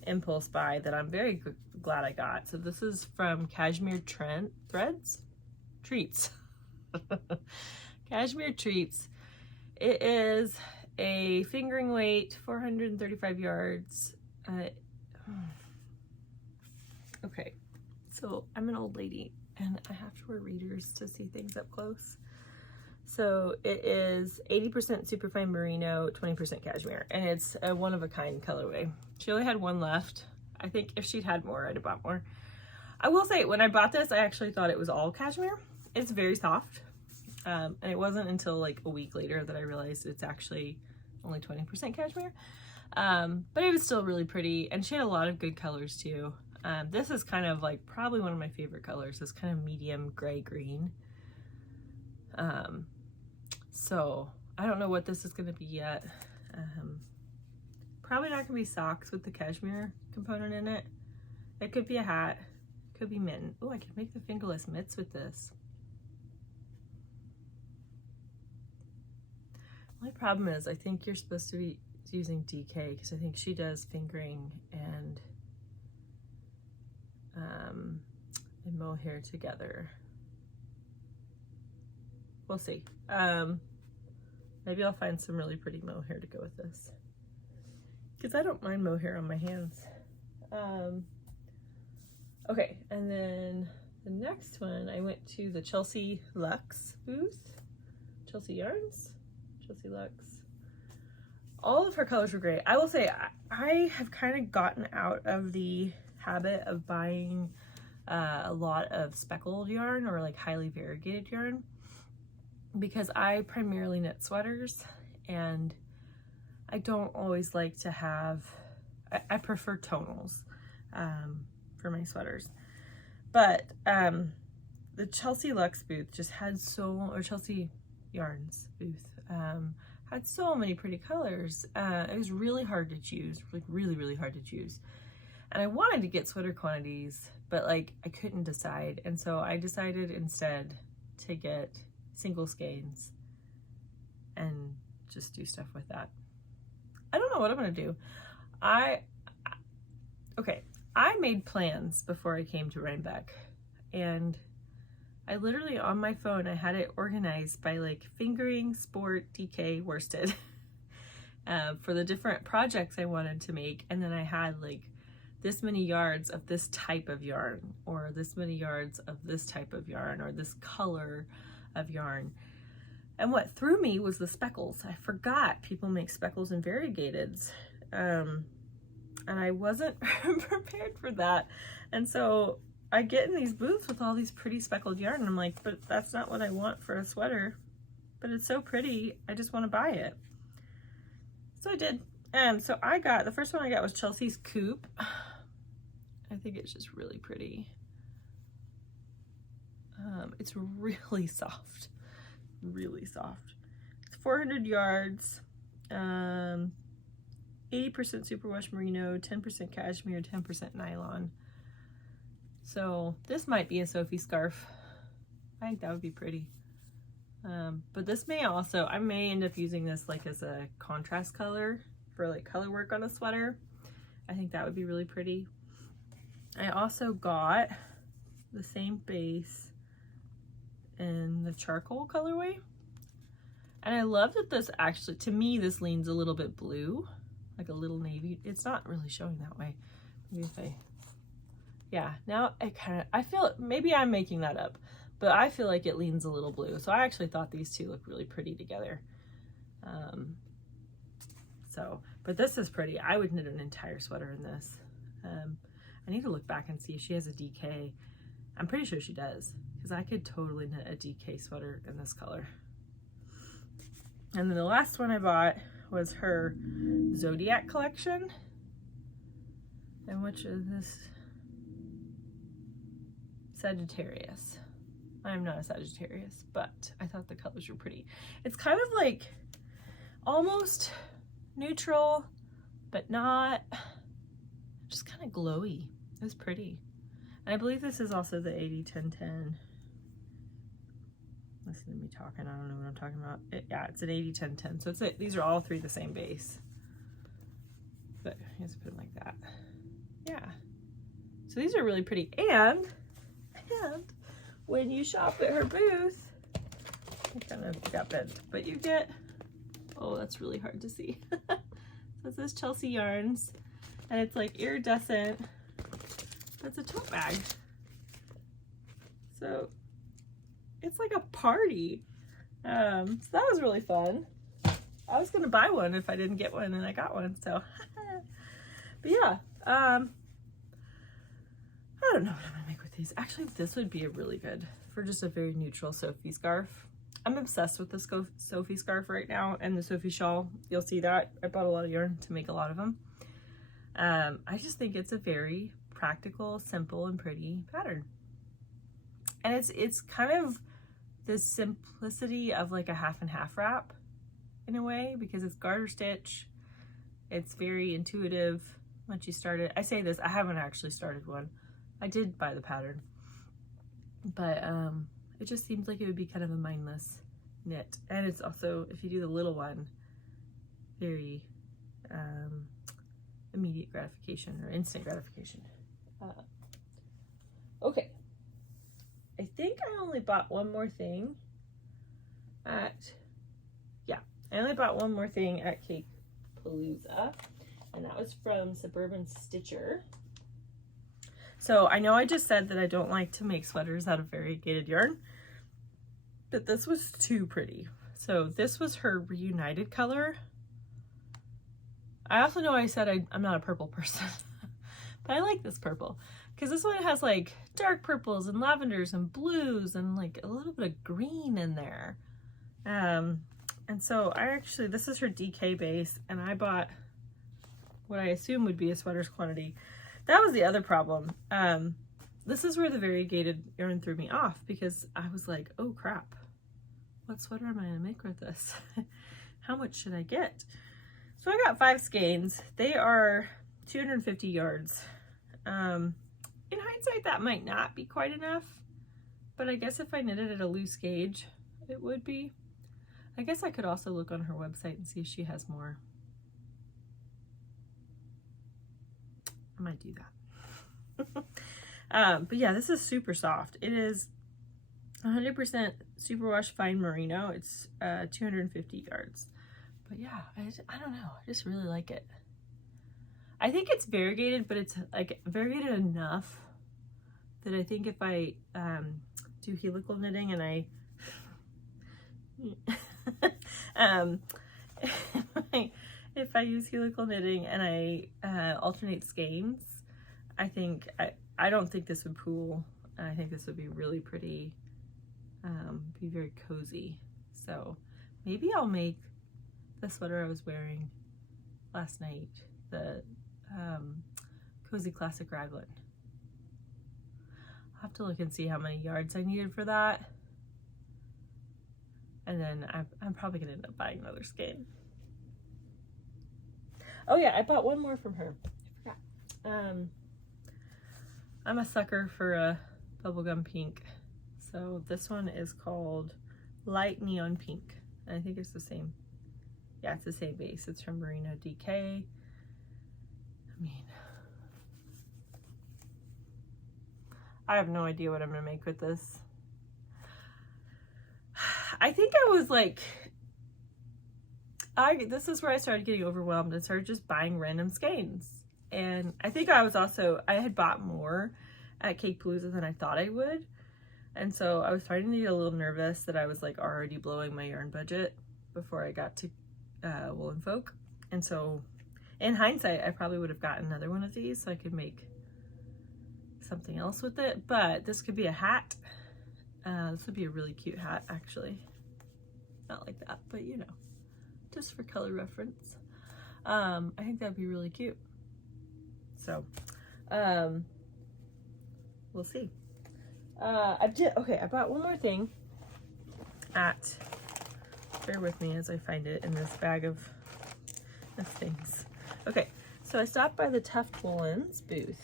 impulse buy that I'm very glad I got. So this is from Cashmere Treats. Cashmere Treats. It is a fingering weight, 435 yards. Okay, so I'm an old lady and I have to wear readers to see things up close. So it is 80% superfine merino, 20% cashmere, and it's a one-of-a-kind colorway. She only had 1 left. I think if she'd had more, I'd have bought more. I will say, when I bought this, I actually thought it was all cashmere. It's very soft, and it wasn't until like a week later that I realized it's actually only 20% cashmere. But it was still really pretty, and she had a lot of good colors too. This is kind of like probably one of my favorite colors, this kind of medium gray-green. So I don't know what this is going to be yet. Probably not going to be socks with the cashmere component in it. It could be a hat, could be mitten. Oh, I could make the fingerless mitts with this. My problem is I think you're supposed to be using DK because I think she does fingering and mohair together. We'll see. Maybe I'll find some really pretty mohair to go with this, because I don't mind mohair on my hands. Okay, and then the next one, I went to the Chelsea Luxe booth. Chelsea Yarns, Chelsea Luxe. All of her colors were great. I will say I have kind of gotten out of the habit of buying a lot of speckled yarn or like highly variegated yarn, because I primarily knit sweaters and I don't always like to have, I prefer tonals for my sweaters. But the Chelsea Luxe booth just had or Chelsea Yarns booth had so many pretty colors. It was really hard to choose, like really hard to choose. And I wanted to get sweater quantities, but like I couldn't decide. And so I decided instead to get single skeins and just do stuff with that. I don't know what I'm gonna do. I made plans before I came to Rhinebeck, and I literally on my phone I had it organized by like fingering, sport, DK, worsted for the different projects I wanted to make, and then I had like this many yards of this type of yarn, or this many yards of this type of yarn, or this color of yarn. And what threw me was the speckles. I forgot people make speckles in variegateds. And I wasn't prepared for that. And so I get in these booths with all these pretty speckled yarn, and I'm like, but that's not what I want for a sweater. But it's so pretty, I just want to buy it. So I did. So I got, the first one I got was Chelsea's Coupe. I think it's just really pretty. It's really soft. Really soft. It's 400 yards, 80% superwash merino, 10% cashmere, 10% nylon. So this might be a Sophie scarf. I think that would be pretty. But this may also, I may end up using this like as a contrast color for like color work on a sweater. I think that would be really pretty. I also got the same base in the charcoal colorway. And I love that this actually, to me, this leans a little bit blue, like a little navy. It's not really showing that way. Maybe if I, yeah, now I feel, maybe I'm making that up, but I feel like it leans a little blue. So I actually thought these two look really pretty together. But this is pretty. I would knit an entire sweater in this. I need to look back and see if she has a DK. I'm pretty sure she does, because I could totally knit a DK sweater in this color. And then the last one I bought was her Zodiac collection. And which is this? Sagittarius. I'm not a Sagittarius, but I thought the colors were pretty. It's kind of like almost neutral, but not, just kind of glowy. It was pretty. And I believe this is also the 80-10-10. Listen to me talking, I don't know what I'm talking about. Yeah, it's an 80-10-10. So these are all three the same base. But I guess put them like that. Yeah. So these are really pretty. And when you shop at her booth, I kind of got bent, but you get, oh, that's really hard to see. So it says Chelsea Yarns, and it's like iridescent. It's a tote bag. So it's like a party. So that was really fun. I was gonna buy one if I didn't get one, and I got one, so. But yeah, I don't know what I'm gonna make with these. Actually, this would be a really good for just a very neutral Sophie scarf. I'm obsessed with this Sophie scarf right now, and the Sophie shawl. You'll see that. I bought a lot of yarn to make a lot of them. I just think it's a very practical, simple, and pretty pattern. And it's kind of the simplicity of like a half and half wrap in a way, because it's garter stitch. It's very intuitive once you start it. I say this, I haven't actually started one. I did buy the pattern, but it just seems like it would be kind of a mindless knit. And it's also, if you do the little one, very immediate gratification or instant gratification. Okay, I think I only bought one more thing at, yeah, I only bought one more thing at Cake Palooza, and that was from Suburban Stitcher. So I know I just said that I don't like to make sweaters out of variegated yarn, but this was too pretty. So this was her reunited color. I also know I said I'm not a purple person, but I like this purple because this one has like dark purples and lavenders and blues and like a little bit of green in there. And so this is her DK base, and I bought what I assume would be a sweater's quantity. That was the other problem. This is where the variegated yarn threw me off, because I was like, oh crap, what sweater am I gonna make with this? How much should I get? So I got 5 skeins. They are 250 yards. In hindsight, that might not be quite enough, but I guess if I knitted at a loose gauge, it would be. I guess I could also look on her website and see if she has more. I might do that. But yeah, this is super soft. It is 100% superwash fine merino. It's 250 yards. But yeah, I don't know. I just really like it. I think it's variegated, but it's like variegated enough that I think if I do helical knitting and I if I use helical knitting and I alternate skeins, I don't think this would pool. I think this would be really pretty, be very cozy. So maybe I'll make the sweater I was wearing last night, the Cozy Classic Raglan. I'll have to look and see how many yards I needed for that. And then I'm probably gonna end up buying another skein. Oh yeah, I bought one more from her. I forgot. I'm a sucker for a bubblegum pink. So this one is called Light Neon Pink. And I think it's the same. Yeah, it's the same base. It's from Merino DK. I mean, I have no idea what I'm gonna make with this. I think I was like, this is where I started getting overwhelmed and started just buying random skeins. And I think I had bought more at Cakepalooza than I thought I would. And so I was starting to get a little nervous that I was like already blowing my yarn budget before I got to Woolen Folk. And so in hindsight, I probably would have gotten another one of these so I could make something else with it. But this could be a hat. This would be a really cute hat, actually. Not like that, but you know, just for color reference. I think that'd be really cute. So, we'll see. Okay, I bought one more thing bear with me as I find it in this bag of things. Okay, so I stopped by the Tuft Woolens booth.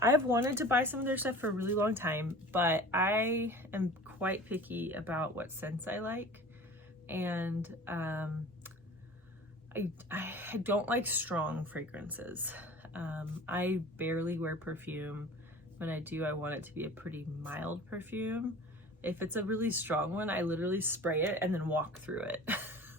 I've wanted to buy some of their stuff for a really long time, but I am quite picky about what scents I like. And I don't like strong fragrances. I barely wear perfume. When I do, I want it to be a pretty mild perfume. If it's a really strong one, I literally spray it and then walk through it.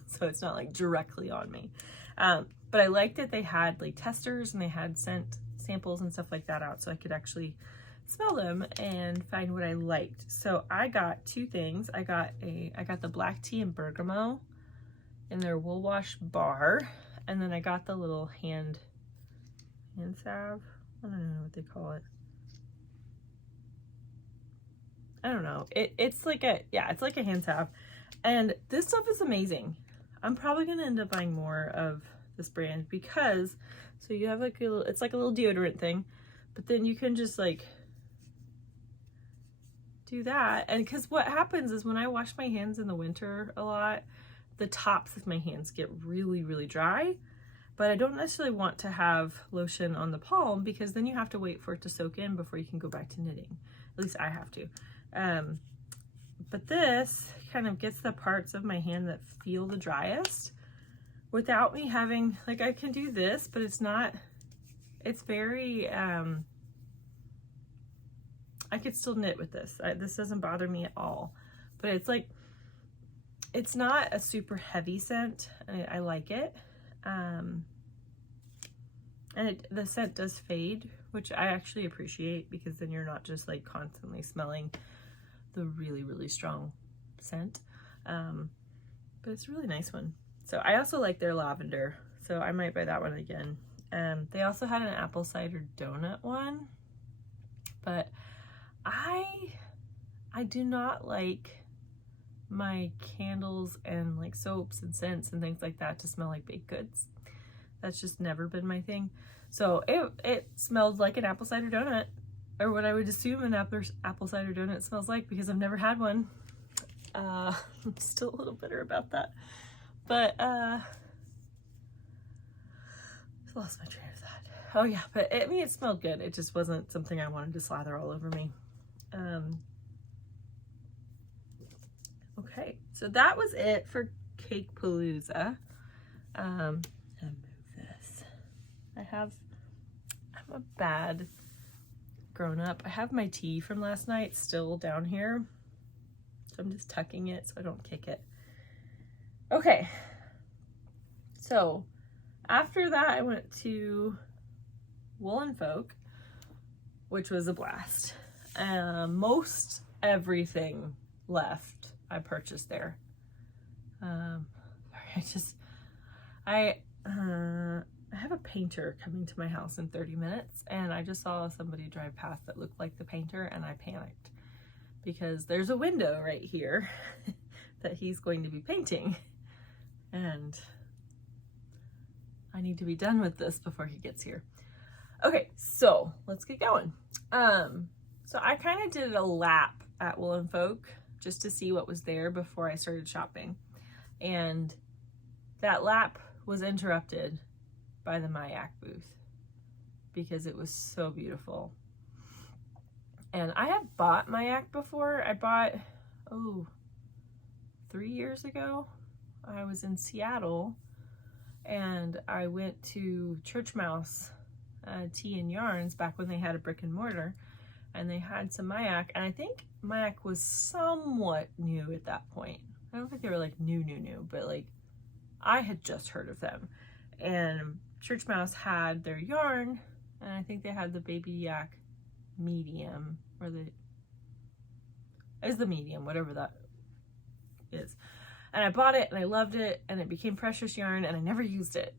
So it's not like directly on me. But I liked that they had like testers and they had scent samples and stuff like that out so I could actually smell them and find what I liked. So I got two things. I got the black tea and bergamot in their wool wash bar, and then I got the little hand salve. I don't know what they call it. I don't know. It's like a hand salve, and this stuff is amazing. I'm probably gonna end up buying more of this brand because so you have like it's like a little deodorant thing, but then you can just like do that. And because what happens is when I wash my hands in the winter a lot, the tops of my hands get really, really dry, but I don't necessarily want to have lotion on the palm because then you have to wait for it to soak in before you can go back to knitting. At least I have to. But this kind of gets the parts of my hand that feel the driest without me having, like I can do this, but it's very, I could still knit with this. This doesn't bother me at all, but it's like, it's not a super heavy scent. I like it. And the scent does fade, which I actually appreciate because then you're not just like constantly smelling the really, really strong scent. But it's a really nice one. So I also like their lavender, so I might buy that one again. They also had an apple cider donut one, but I do not like my candles and like soaps and scents and things like that to smell like baked goods. That's just never been my thing. So it smelled like an apple cider donut, or what I would assume an apple cider donut smells like, because I've never had one. I'm still a little bitter about that. But I lost my train of thought. Oh yeah, but I mean, it smelled good. It just wasn't something I wanted to slather all over me. Okay, so that was it for Cakepalooza. I'll move this. I'm a bad grown up. I have my tea from last night still down here, so I'm just tucking it so I don't kick it. Okay, so After that, I went to Woolen Folk, which was a blast. Most everything left I purchased there. I have a painter coming to my house in 30 minutes, and I just saw somebody drive past that looked like the painter, and I panicked because there's a window right here that he's going to be painting, and I need to be done with this before he gets here. Okay, so let's get going. So I kind of did a lap at Woolen Folk just to see what was there before I started shopping. And that lap was interrupted by the Myak booth because it was so beautiful. And I have bought Myak before. I bought, 3 years ago. I was in Seattle and I went to Church Mouse Tea and Yarns back when they had a brick and mortar, and they had some Myak, and I think Myak was somewhat new at that point. I don't think they were like new, but like I had just heard of them. And Church Mouse had their yarn, and I think they had the Baby Yak medium, or the medium, whatever that is. And I bought it and I loved it, and it became precious yarn, and I never used it.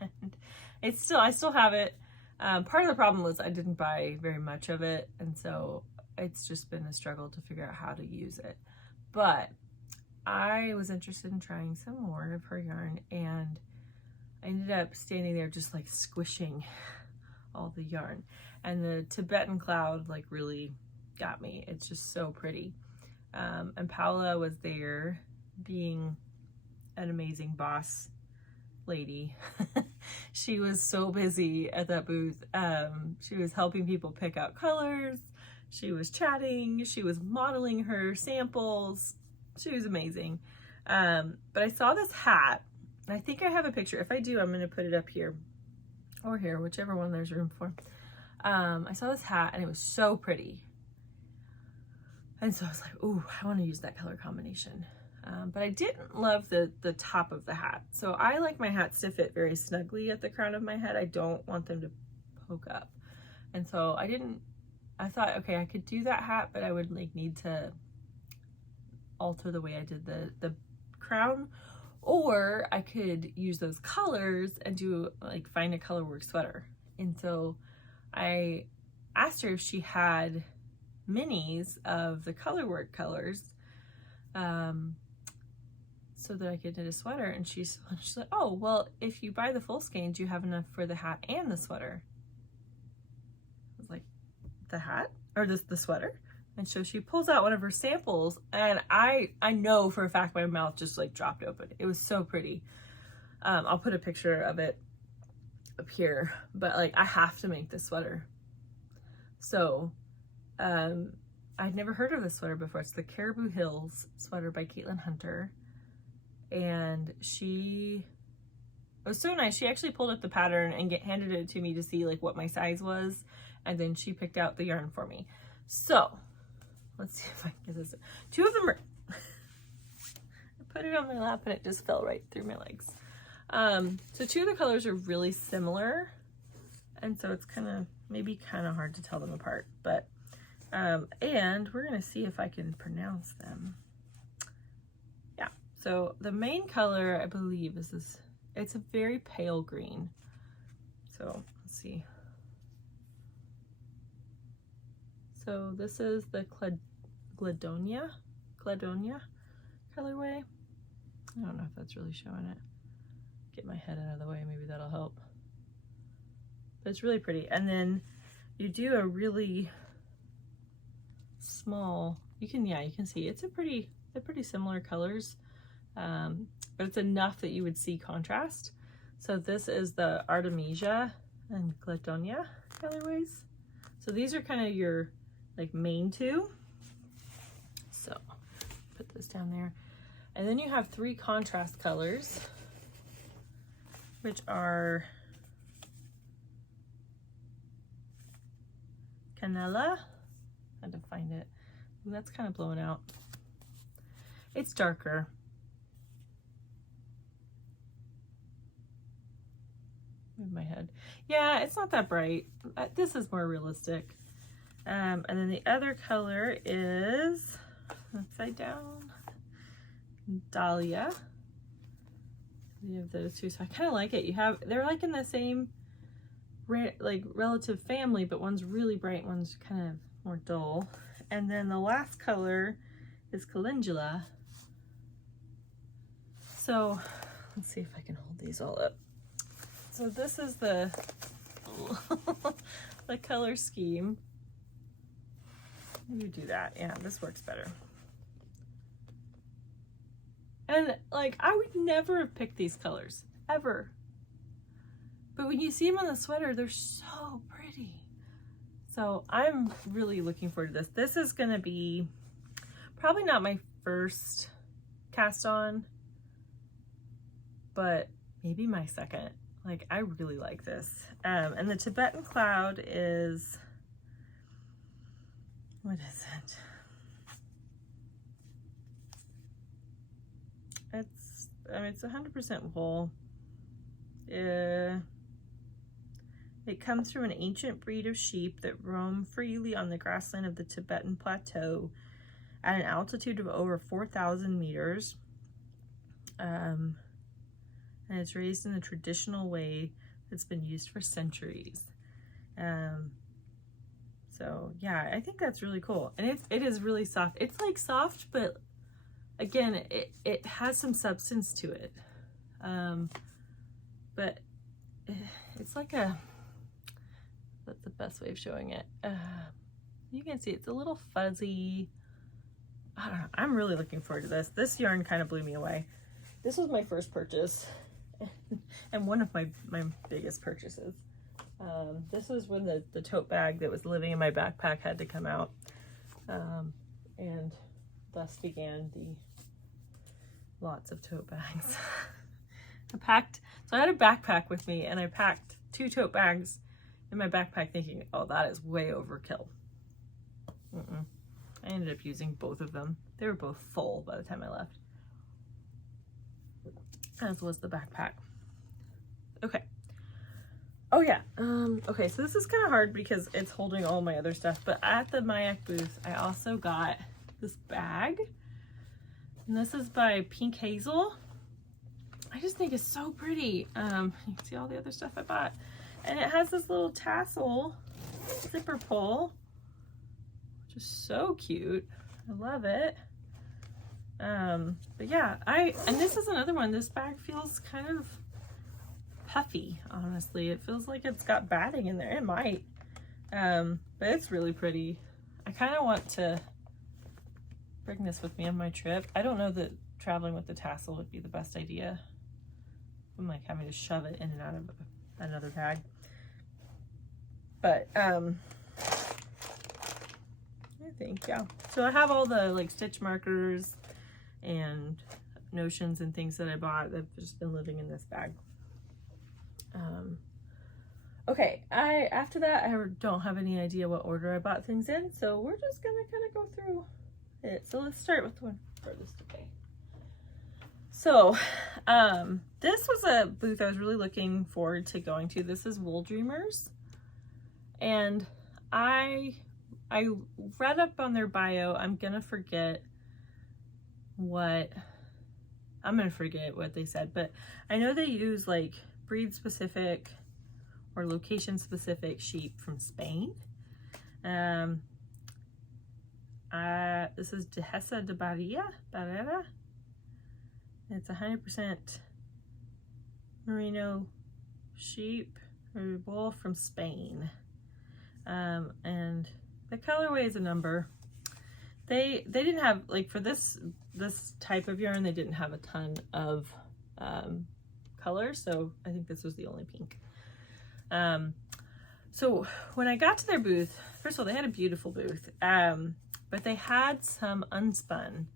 And I still have it. Part of the problem was I didn't buy very much of it, and so it's just been a struggle to figure out how to use it. But I was interested in trying some more of her yarn, and I ended up standing there just like squishing all the yarn. And the Tibetan Cloud like really got me. It's just so pretty. And Paula was there being an amazing boss lady. She was so busy at that booth. She was helping people pick out colors. She was chatting. She was modeling her samples. She was amazing. But I saw this hat. I think I have a picture. If I do, I'm going to put it up here or here, whichever one there's room for. I saw this hat and it was so pretty. And so I was like, ooh, I want to use that color combination. But I didn't love the top of the hat. So I like my hats to fit very snugly at the crown of my head. I don't want them to poke up. And so I thought, okay, I could do that hat, but I would like need to alter the way I did the crown, or I could use those colors and do like find a colorwork sweater. And so I asked her if she had minis of the colorwork colors, so that I could knit a sweater. And she's like, oh, well, if you buy the full skeins, you have enough for the hat and the sweater. I was like, the hat or the sweater? And so she pulls out one of her samples, and I know for a fact my mouth just like dropped open. It was so pretty. I'll put a picture of it up here, but like I have to make this sweater. So I'd never heard of this sweater before. It's the Caribou Hills sweater by Caitlin Hunter. And it was so nice. She actually pulled up the pattern and handed it to me to see like what my size was. And then she picked out the yarn for me. So let's see if I can get this. Two of them are, I put it on my lap and it just fell right through my legs. So two of the colors are really similar. And so it's maybe kind of hard to tell them apart, but, and we're going to see if I can pronounce them. Yeah. So the main color, I believe, is this. It's a very pale green. So let's see. So this is the Cladonia colorway. I don't know if that's really showing it. Get my head out of the way, maybe that'll help. But it's really pretty. And then you do a really small, you can see they're pretty similar colors, but it's enough that you would see contrast. So this is the Artemisia and Cladonia colorways. So these are kind of your like main two. So put this down there. And then you have three contrast colors, which are Canela. I had to find it. Ooh, that's kind of blowing out. It's darker. Move my head. Yeah, it's not that bright. This is more realistic. And then the other color is upside down Dahlia. We have those two, so I kind of like it. They're like in the same like relative family, but one's really bright, one's kind of more dull. And then the last color is Calendula. So let's see if I can hold these all up. So this is the the color scheme. You do that. Yeah, this works better. And like, I would never have picked these colors, ever. But when you see them on the sweater, they're so pretty. So I'm really looking forward to this. This is gonna be probably not my first cast on, but maybe my second. Like, I really like this. And the Tibetan Cloud is, what is it? It's 100% wool. It comes from an ancient breed of sheep that roam freely on the grassland of the Tibetan Plateau at an altitude of over 4,000 meters. And it's raised in the traditional way that's been used for centuries. So yeah, I think that's really cool. And it is really soft. It's like soft, but again, it has some substance to it. But it's like that's the best way of showing it. You can see it's a little fuzzy. I don't know. I'm really looking forward to this. This yarn kind of blew me away. This was my first purchase and one of my biggest purchases. This was when the tote bag that was living in my backpack had to come out. And thus began the lots of tote bags. So I had a backpack with me and I packed 2 tote bags in my backpack thinking, oh, that is way overkill. I ended up using both of them. They were both full by the time I left. As was the backpack. Okay. Oh yeah. Okay, so this is kind of hard because it's holding all my other stuff, but at the Myak booth, I also got this bag. And this is by Pink Hazel. I just think it's so pretty. You can see all the other stuff I bought. And it has this little tassel zipper pull, which is so cute. I love it. But yeah, and this is another one. This bag feels kind of puffy, honestly. It feels like it's got batting in there. It might. But it's really pretty. I kind of want to bring this with me on my trip. I don't know that traveling with the tassel would be the best idea. I'm like having to shove it in and out of another bag. But I think, yeah. So I have all the like stitch markers and notions and things that I bought that have just been living in this bag. Okay, after that I don't have any idea what order I bought things in, so we're just gonna kind of go through it. So let's start with the one furthest away. So this was a booth I was really looking forward to going to. This is Wool Dreamers, and I read up on their bio. I'm gonna forget what they said, but I know they use like breed specific or location specific sheep from Spain. This is Dehesa de Barrera. It's 100% merino sheep or wool from Spain. And the colorway is a number. They didn't have, like, for this type of yarn, they didn't have a ton of colors, so I think this was the only pink. So when I got to their booth, first of all, they had a beautiful booth, but they had some unspun,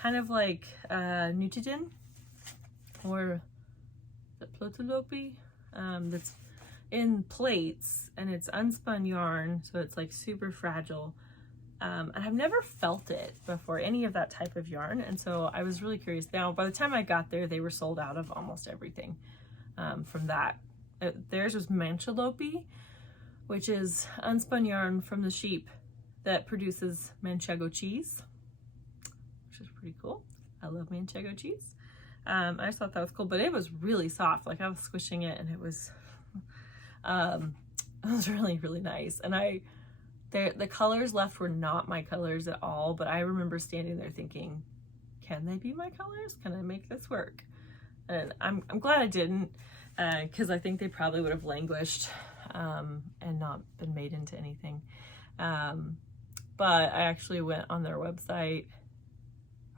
kind of like Nutidin or Plotolopi, that's in plates, and it's unspun yarn, so it's like super fragile. And I've never felt it before, any of that type of yarn, and so I was really curious. Now, by the time I got there, they were sold out of almost everything from that theirs was Manchalope, which is unspun yarn from the sheep that produces Manchego cheese, which is pretty cool. I love Manchego cheese. I just thought that was cool, but it was really soft. Like I was squishing it and it was really, really nice. And the colors left were not my colors at all, but I remember standing there thinking, can they be my colors? Can I make this work? And I'm glad I didn't, because I think they probably would have languished and not been made into anything. But I actually went on their website.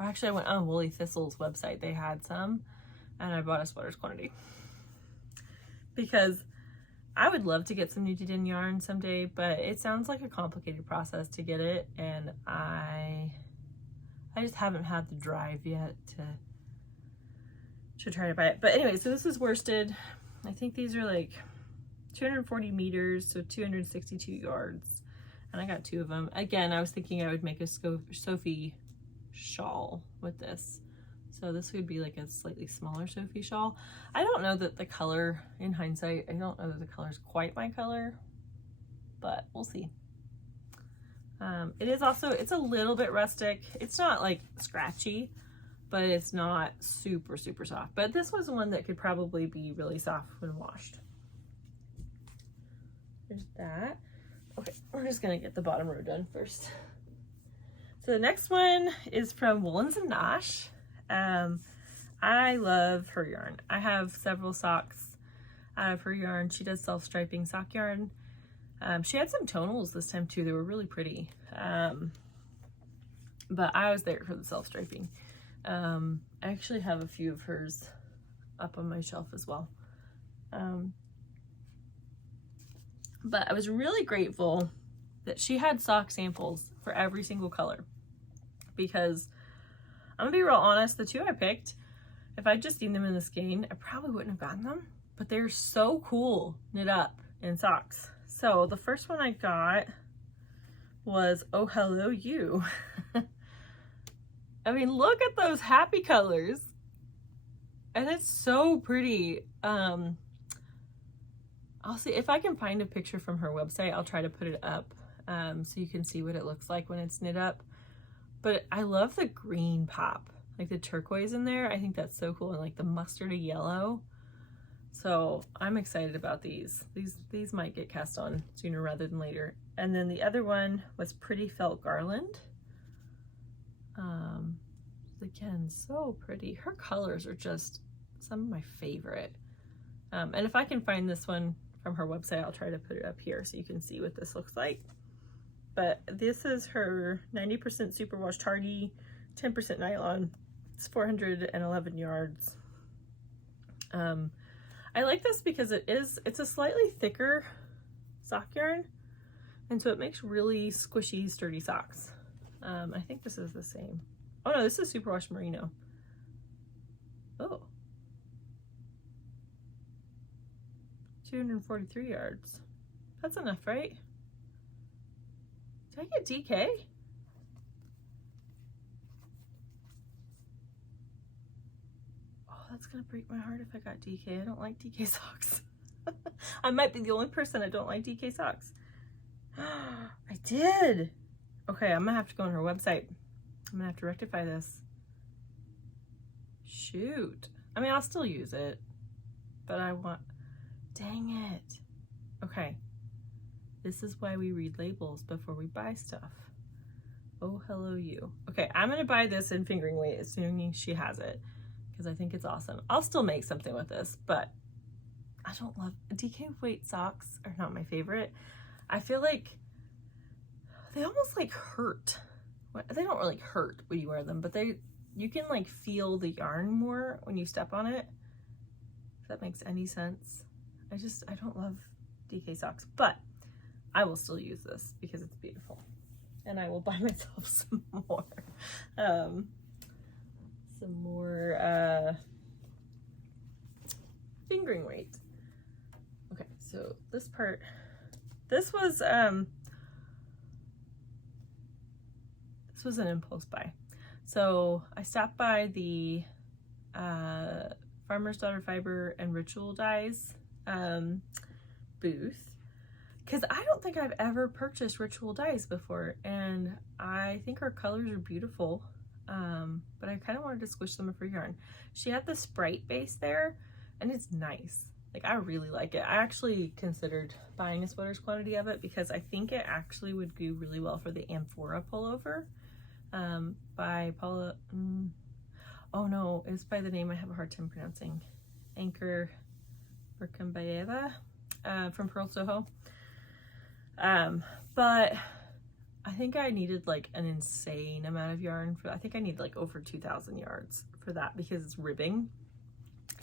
Actually, I went on Woolly Thistle's website. They had some, and I bought a sweater's quantity because I would love to get some knitted in yarn someday, but it sounds like a complicated process to get it, and I just haven't had the drive yet to try to buy it. But anyway, so this is worsted. I think these are like 240 meters, so 262 yards, and I got 2 of them. Again, I was thinking I would make a Sophie shawl with this, so this would be like a slightly smaller Sophie shawl. I don't know that the color, in hindsight, I don't know that the color is quite my color, but we'll see. It is also, it's a little bit rustic. It's not like scratchy, but it's not super, super soft. But this was one that could probably be really soft when washed. There's that. Okay, we're just gonna get the bottom row done first. So the next one is from Woolens and Nosh. I love her yarn. I have several socks out of her yarn. She does self-striping sock yarn. She had some tonals this time too. They were really pretty. But I was there for the self-striping. I actually have a few of hers up on my shelf as well. But I was really grateful that she had sock samples for every single color, because I'm gonna be real honest, the 2 I picked, if I'd just seen them in the skein, I probably wouldn't have gotten them, but they're so cool knit up in socks. So the first one I got was Oh Hello You. I mean, look at those happy colors, and it's so pretty. I'll see if I can find a picture from her website. I'll try to put it up so you can see what it looks like when it's knit up. But I love the green pop, like the turquoise in there. I think that's so cool, and like the mustardy yellow. So I'm excited about these. These might get cast on sooner rather than later. And then the other one was Pretty Felt Garland. Again, so pretty. Her colors are just some of my favorite. And if I can find this one from her website, I'll try to put it up here so you can see what this looks like. But this is her 90% superwash tardy, 10% nylon. It's 411 yards. I like this because it's a slightly thicker sock yarn, and so it makes really squishy, sturdy socks. I think this is the same. Oh no, this is superwash merino. Oh. 243 yards. That's enough, right? Did I get DK? Oh, that's gonna break my heart if I got DK. I don't like DK socks. I might be the only person I don't like DK socks. I did. Okay, I'm gonna have to go on her website. I'm gonna have to rectify this. Shoot. I mean, I'll still use it, but I want, dang it. Okay. This is why we read labels before we buy stuff. Oh, hello you. Okay, I'm gonna buy this in fingering weight assuming she has it, because I think it's awesome. I'll still make something with this, but I don't love, DK weight socks are not my favorite. I feel like they almost like hurt. They don't really hurt when you wear them, but you can like feel the yarn more when you step on it, if that makes any sense. I don't love DK socks, but I will still use this because it's beautiful, and I will buy myself some more fingering weight. Okay, so this part, this was an impulse buy. So I stopped by the Farmer's Daughter Fiber and Ritual Dyes booth, because I don't think I've ever purchased ritual dies before, and I think her colors are beautiful, but I kind of wanted to squish some of her yarn. She had the Sprite base there, and it's nice. Like, I really like it. I actually considered buying a sweater's quantity of it because I think it actually would go really well for the Amphora pullover by Paula. Oh no, it's by the name I have a hard time pronouncing. Anchor Berkambayeva from Pearl Soho. But I think I needed like an insane amount of yarn for that. I think I need like over 2,000 yards for that because it's ribbing,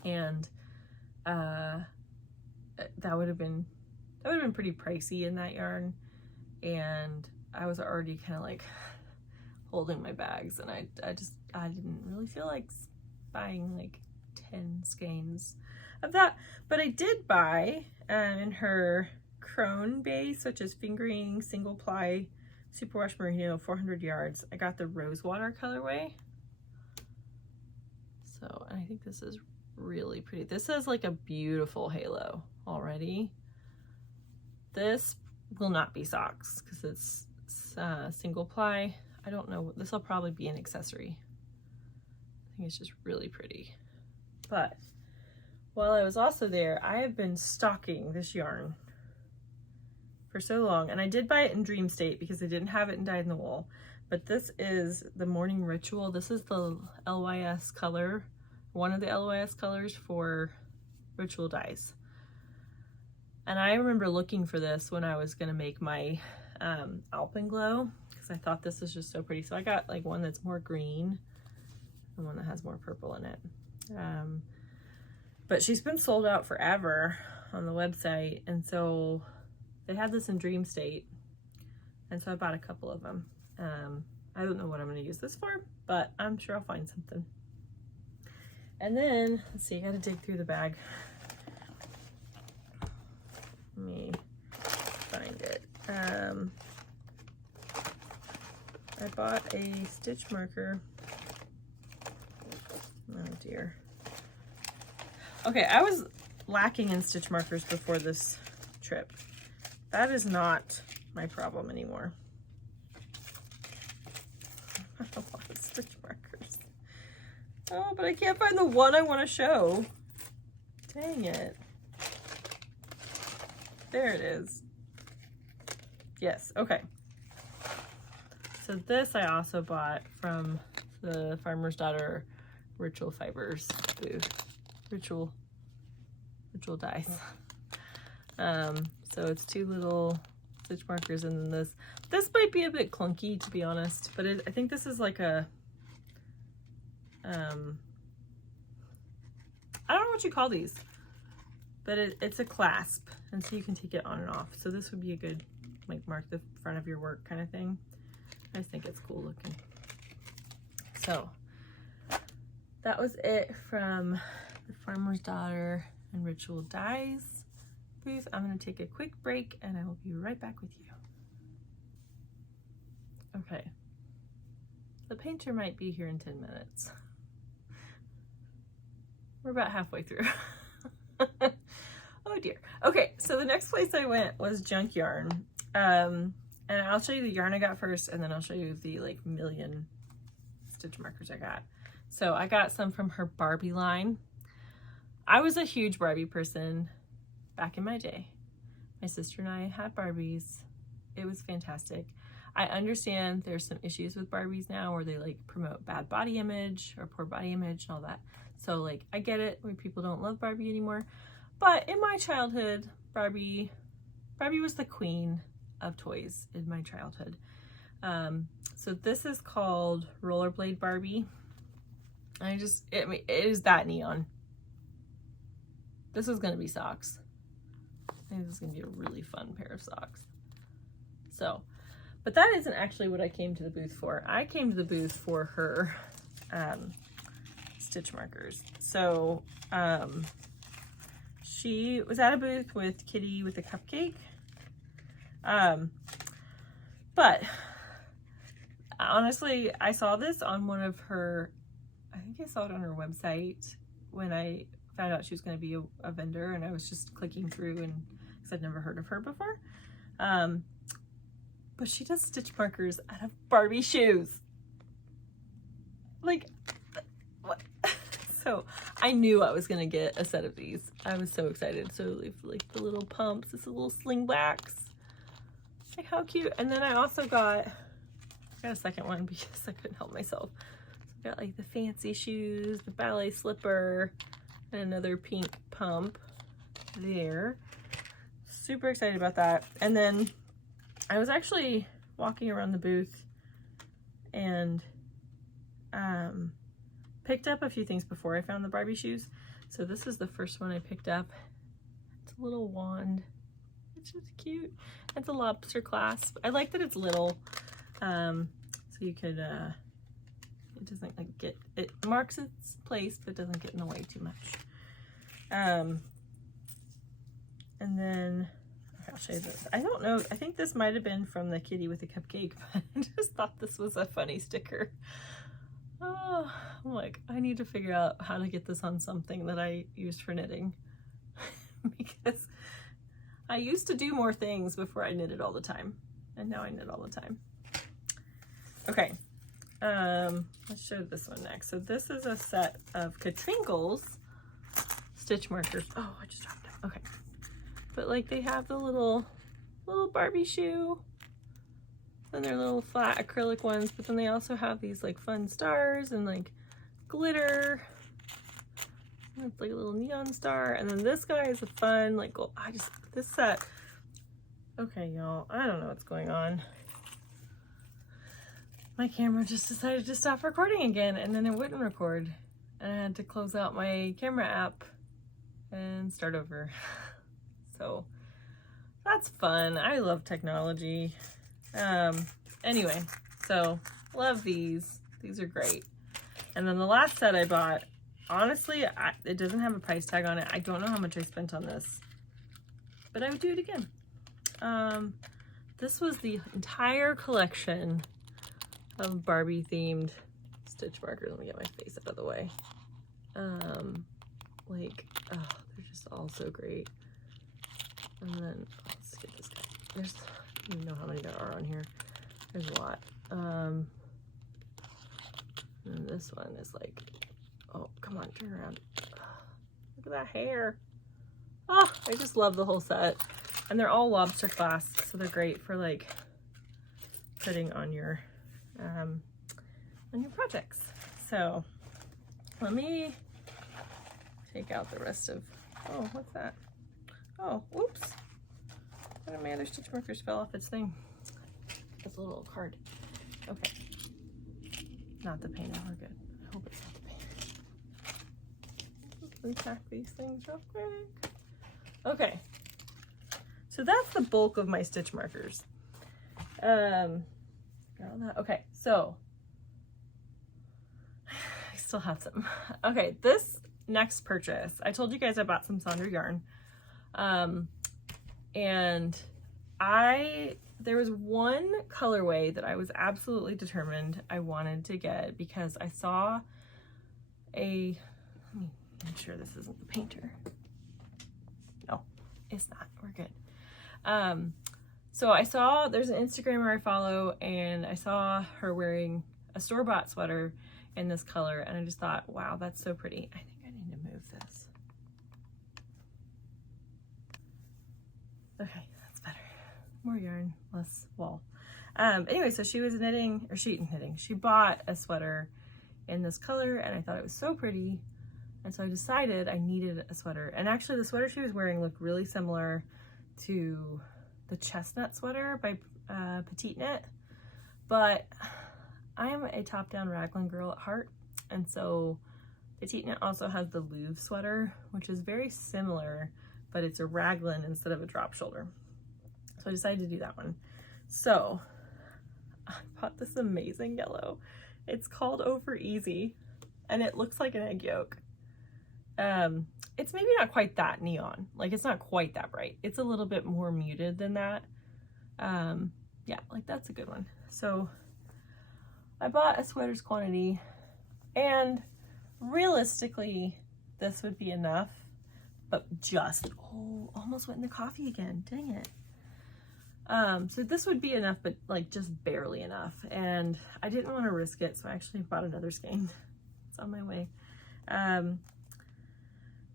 and that would have been pretty pricey in that yarn, and I was already kind of like holding my bags, and I didn't really feel like buying like 10 skeins of that. But I did buy in her crone base, such as fingering, single ply, superwash merino, 400 yards. I got the Rosewater colorway. So I think this is really pretty. This has like a beautiful halo already. This will not be socks because it's single ply. I don't know, this will probably be an accessory. I think it's just really pretty. But while I was also there, I have been stalking this yarn for so long, and I did buy it in Dream State because they didn't have it in Dyed in the Wool. But this is the Morning Ritual. This is the LYS color, one of the LYS colors for Ritual Dies. And I remember looking for this when I was gonna make my Alpenglow, because I thought this was just so pretty. So I got like one that's more green and one that has more purple in it. But she's been sold out forever on the website, and so they had this in Dream State, and so I bought a couple of them. I don't know what I'm going to use this for, but I'm sure I'll find something. And then, let's see, I got to dig through the bag. Let me find it. I bought a stitch marker. Oh dear. Okay, I was lacking in stitch markers before this trip. That is not my problem anymore. I have a lot of stitch markers. Oh, but I can't find the one I want to show. Dang it. There it is. Yes, okay. So this I also bought from the Farmer's Daughter Ritual Fibres booth. Ritual Dies. So it's two little stitch markers, and then this might be a bit clunky, to be honest, but I think this is like a I don't know what you call these, but it's a clasp, and so you can take it on and off. So this would be a good like mark the front of your work kind of thing. I just think it's cool looking. So that was it from the Farmer's Daughter and Ritual Dies booth. I'm going to take a quick break and I will be right back with you. Okay. The painter might be here in 10 minutes. We're about halfway through. Oh dear. Okay, so the next place I went was Junk Yarn. And I'll show you the yarn I got first, and then I'll show you the like million stitch markers I got. So I got some from her Barbie line. I was a huge Barbie person back in my day. My sister and I had Barbies. It was fantastic. I understand there's some issues with Barbies now where they like promote bad body image or poor body image and all that. So like I get it when people don't love Barbie anymore. But in my childhood, Barbie was the queen of toys in my childhood. So this is called Rollerblade Barbie. It is that neon. This is gonna be socks. I think this is gonna be a really fun pair of socks. So, but that isn't actually what I came to the booth for. I came to the booth for her stitch markers. So, she was at a booth with Kitty with a cupcake. But honestly, I saw this on one of her, I think I saw it on her website when I found out she was going to be a vendor, and I was just clicking through, and because I'd never heard of her before. But she does stitch markers out of Barbie shoes. Like, what? So I knew I was gonna get a set of these. I was so excited. So like the little pumps, this little slingbacks. Like, how cute. And then I also got a second one because I couldn't help myself. So I got like the fancy shoes, the ballet slipper, and another pink pump there. Super excited about that. And then I was actually walking around the booth and picked up a few things before I found the Barbie shoes. So this is the first one I picked up. It's a little wand. It's just cute. It's a lobster clasp. I like that it's little, so you could, it doesn't like get, it marks its place, but doesn't get in the way too much. And then, okay, I'll show you this. I don't know, I think this might have been from the kitty with the cupcake, but I just thought this was a funny sticker. Oh, I'm like, I need to figure out how to get this on something that I used for knitting. Because I used to do more things before I knitted all the time, and now I knit all the time. Okay, let's show this one next. So this is a set of Caidree's stitch markers. Oh, I just dropped them. Okay, but like they have the little Barbie shoe, and they're little flat acrylic ones, but then they also have these like fun stars and like glitter. It's like a little neon star, and then this guy is a fun like gold. This set. Okay, y'all, I don't know what's going on. My camera just decided to stop recording again, and then it wouldn't record, and I had to close out my camera app and start over. So that's fun. I love technology. Anyway, so love these. These are great. And then the last set I bought, honestly, it doesn't have a price tag on it. I don't know how much I spent on this, but I would do it again. This was the entire collection of Barbie themed stitch markers. Let me get my face out of the way. Like, oh, they're just all so great. And then, let's get this guy. I don't even know how many there are on here. There's a lot. And this one is like, oh, come on, turn around. Look at that hair. Oh, I just love the whole set. And they're all lobster clasps, so they're great for like putting on your projects. So let me take out the rest of, oh, what's that? Oh, whoops. One of my other stitch markers fell off its thing. It's a little card. Okay. Not the painter, we're good. I hope it's not the painter. Let's unpack these things real quick. Okay. So that's the bulk of my stitch markers. Okay, so I still have some. Okay, this next purchase, I told you guys I bought some Sonder yarn. And there was one colorway that I was absolutely determined I wanted to get because I saw let me make sure this isn't the painter. No, it's not, we're good. So I saw, there's an Instagrammer I follow, and I saw her wearing a store-bought sweater in this color, and I just thought, wow, that's so pretty. I think I need to move this. Okay, that's better. More yarn, less wall. Anyway, so she was knitting, or she bought a sweater in this color, and I thought it was so pretty, and so I decided I needed a sweater. And actually the sweater she was wearing looked really similar to the chestnut sweater by PetiteKnit, but I am a top-down raglan girl at heart, and so PetiteKnit also has the Louvre sweater, which is very similar, but it's a raglan instead of a drop shoulder. So I decided to do that one. So I bought this amazing yellow. It's called Over Easy, and it looks like an egg yolk. It's maybe not quite that neon. Like, it's not quite that bright. It's a little bit more muted than that. Yeah, like that's a good one. So I bought a sweater's quantity, and realistically, this would be enough, but just, oh, almost went in the coffee again, dang it. So this would be enough, but like just barely enough. And I didn't want to risk it, so I actually bought another skein. It's on my way.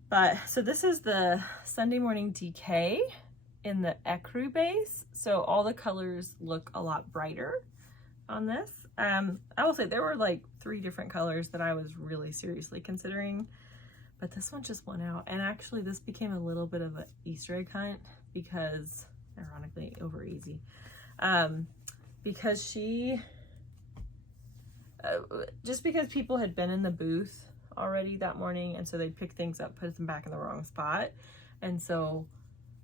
But so this is the Sunday Morning DK in the ecru base. So all the colors look a lot brighter on this. I will say there were like 3 different colors that I was really seriously considering, but this one just won out. And actually this became a little bit of an Easter egg hunt because, ironically, over easy, because she, just because people had been in the booth already that morning, and so they picked things up, put them back in the wrong spot. And so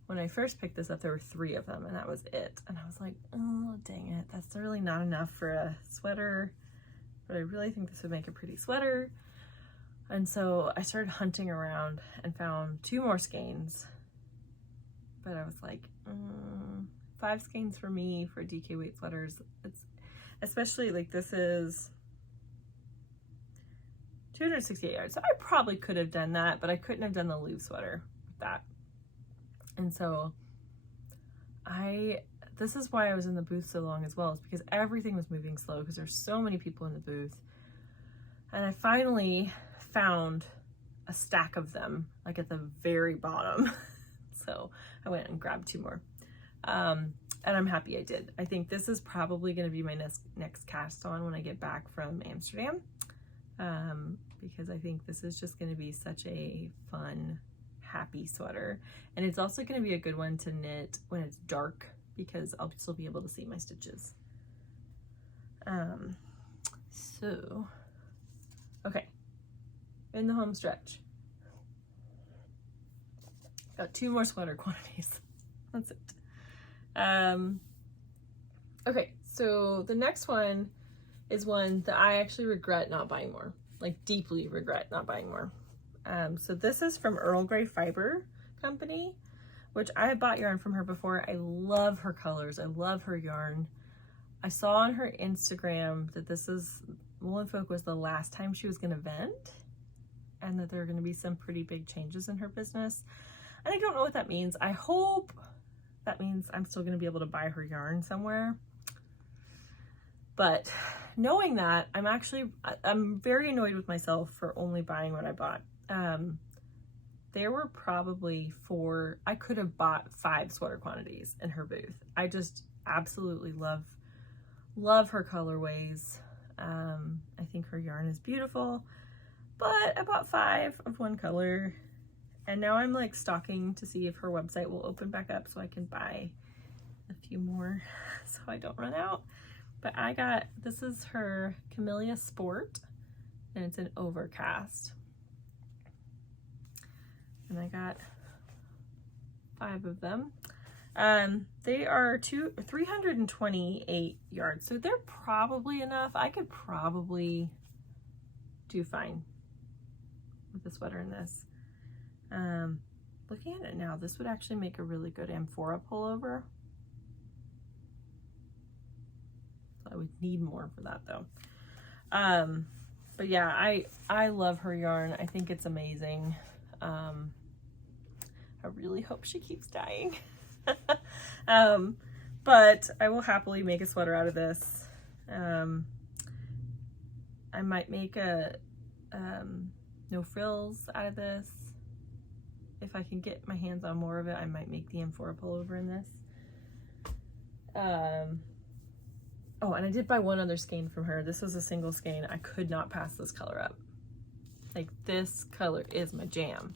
when I first picked this up, there were 3 of them, and that was it. And I was like, oh, dang it, that's really not enough for a sweater, but I really think this would make a pretty sweater. And so I started hunting around and found 2 more skeins, but I was like, 5 skeins for me for DK weight sweaters. It's especially like this is 268 yards. So I probably could have done that, but I couldn't have done the Louvre sweater with that. And so this is why I was in the booth so long as well, is because everything was moving slow because there's so many people in the booth. And I finally found a stack of them, like at the very bottom. So I went and grabbed 2 more. And I'm happy I did. I think this is probably going to be my next cast on when I get back from Amsterdam. Because I think this is just going to be such a fun, happy sweater. And it's also going to be a good one to knit when it's dark because I'll still be able to see my stitches. So, okay, in the home stretch. Got 2 more sweater quantities. That's it. Okay, so the next one is one that I actually regret not buying more, like deeply regret not buying more. So this is from Earl Grey Fiber Company, which I have bought yarn from her before. I love her colors. I love her yarn. I saw on her Instagram that this is, Woolen Folk was the last time she was going to vent, and that there are going to be some pretty big changes in her business. And I don't know what that means. I hope that means I'm still going to be able to buy her yarn somewhere. But knowing that, I'm very annoyed with myself for only buying what I bought. There were probably I could have bought 5 sweater quantities in her booth. I just absolutely love her colorways. I think her yarn is beautiful, but I bought 5 of one color, and now I'm like stalking to see if her website will open back up so I can buy a few more so I don't run out. But this is her Camellia Sport, and it's an overcast. And I got 5 of them. They are 328 yards, so they're probably enough. I could probably do fine with the sweater in this. Looking at it now, this would actually make a really good amphora pullover. I would need more for that though. But yeah, I love her yarn. I think it's amazing. I really hope she keeps dying. But I will happily make a sweater out of this. I might make a no frills out of this. If I can get my hands on more of it, I might make the amphora pullover in this. Oh, and I did buy one other skein from her. This was a single skein. I could not pass this color up. Like, this color is my jam.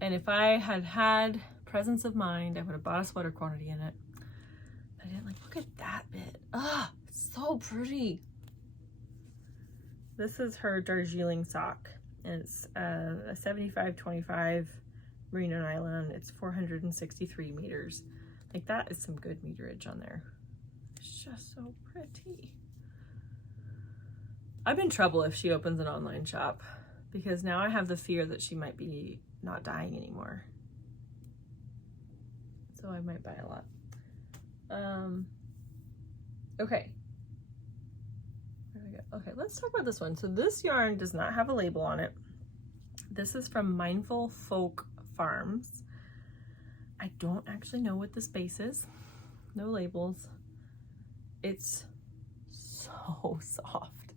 And if I had had presence of mind, I would have bought a sweater quantity in it. I didn't. Like, look at that bit. Ah, it's so pretty. This is her Darjeeling sock. And it's a 75-25 merino nylon. It's 463 meters. Like, that is some good meterage on there. It's just so pretty. I'm in trouble if she opens an online shop, because now I have the fear that she might be not dying anymore. So I might buy a lot. Okay. There we go. Okay, let's talk about this one. So this yarn does not have a label on it. This is from Mindful Folk Farms. I don't actually know what this base is. No labels. It's so soft.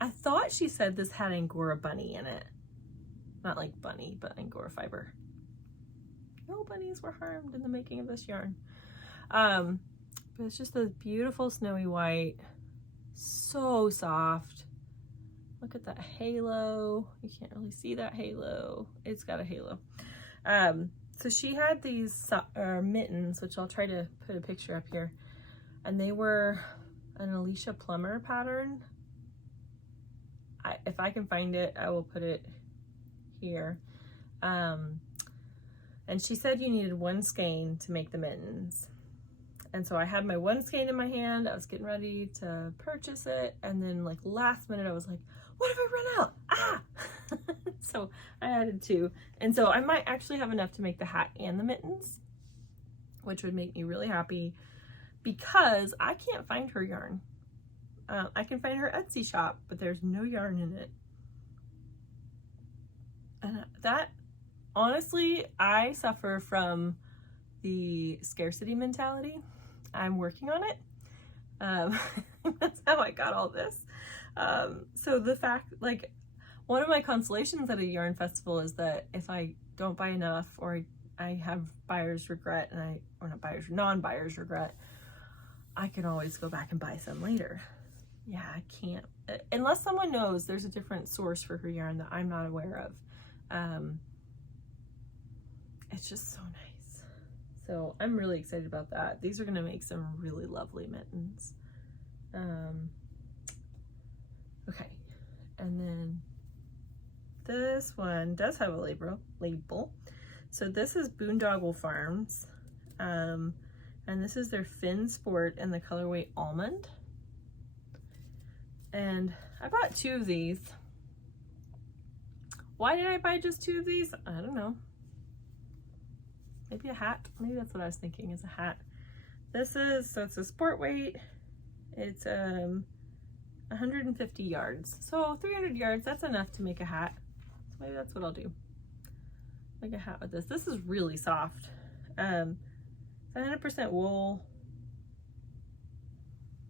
I thought she said this had Angora bunny in it. Not like bunny, but Angora fiber. No bunnies were harmed in the making of this yarn. But it's just a beautiful snowy white. So soft. Look at that halo. You can't really see that halo. It's got a halo. So she had these mittens, which I'll try to put a picture up here. And they were an Alicia Plummer pattern. If I can find it, I will put it here. And she said you needed one skein to make the mittens. And so I had my one skein in my hand. I was getting ready to purchase it. And then like last minute, I was like, what if I run out? Ah! So I added two. And so I might actually have enough to make the hat and the mittens, which would make me really happy because I can't find her yarn. I can find her Etsy shop, but there's no yarn in it. And that, honestly, I suffer from the scarcity mentality. I'm working on it. That's how I got all this. So the fact, like, one of my consolations at a yarn festival is that if I don't buy enough, or I have buyer's regret, or not buyer's, non-buyer's regret, I can always go back and buy some later. Yeah, I can't, unless someone knows there's a different source for her yarn that I'm not aware of. It's just so nice. So I'm really excited about that. These are gonna make some really lovely mittens. Okay, and then this one does have a label. So this is Boondoggle Farms, and this is their Fin Sport in the colorway Almond. And I bought two of these. Why did I buy just two of these? I don't know. Maybe a hat. Maybe that's what I was thinking, is a hat. This is, so it's a sport weight. It's 150 yards. So 300 yards, that's enough to make a hat. So maybe that's what I'll do. Make a hat with this. This is really soft. 100% wool.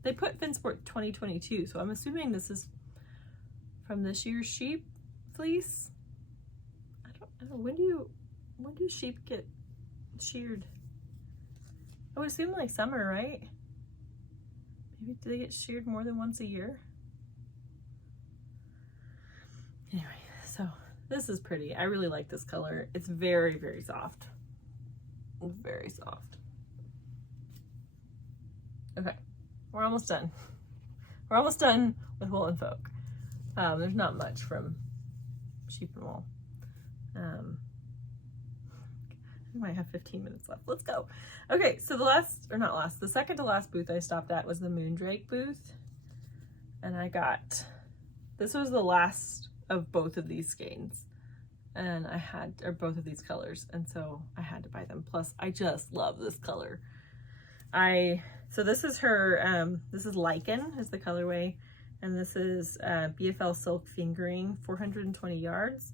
They put Finsport 2022, so I'm assuming this is from this year's sheep fleece. I don't know, when do sheep get sheared? I would assume like summer, right? Maybe do they get sheared more than once a year? Anyway, so this is pretty. I really like this color. It's very, very soft. Very soft. Okay, we're almost done. We're almost done with wool and folk. There's not much from sheep and wool. We might have 15 minutes left. Let's go. Okay, so the second to last booth I stopped at was the Moodrake booth. And I got, this was the last of both of these skeins. And I had, or both of these colors. And so I had to buy them. Plus, I just love this color. So this is her, this is Lichen is the colorway. And this is BFL Silk Fingering, 420 yards.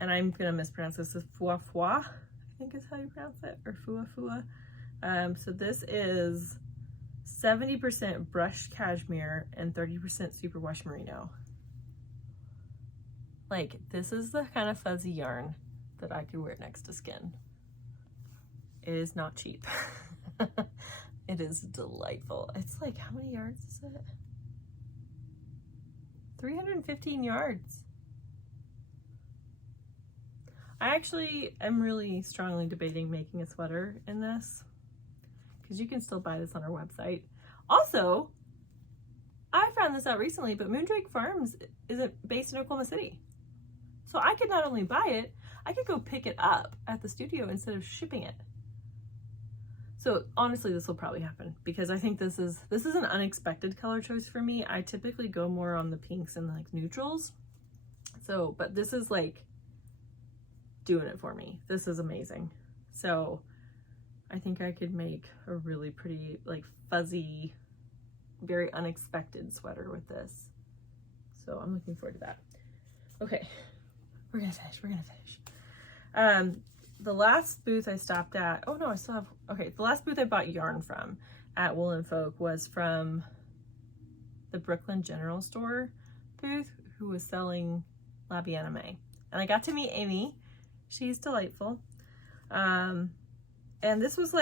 And I'm gonna mispronounce this as Fua Fua, I think is how you pronounce it, or Fua Fua. So this is 70% brushed cashmere and 30% superwash merino. Like, this is the kind of fuzzy yarn that I could wear next to skin. It is not cheap. It is delightful. It's like, how many yards is it? 315 yards. I actually am really strongly debating making a sweater in this, because you can still buy this on our website. Also, I found this out recently, but Moodrake Farms is based in Oklahoma City. So I could not only buy it, I could go pick it up at the studio instead of shipping it. So honestly, this will probably happen, because I think this is an unexpected color choice for me. I typically go more on the pinks and like neutrals. So, but this is like doing it for me. This is amazing. So I think I could make a really pretty, like, fuzzy, very unexpected sweater with this. So I'm looking forward to that. Okay, We're gonna finish. The last booth I stopped at, oh no, I still have, okay, the last booth I bought yarn from at Wool & Folk was from the Brooklyn General Store booth, who was selling Bien Amiee. And I got to meet Amy. She's delightful. And this was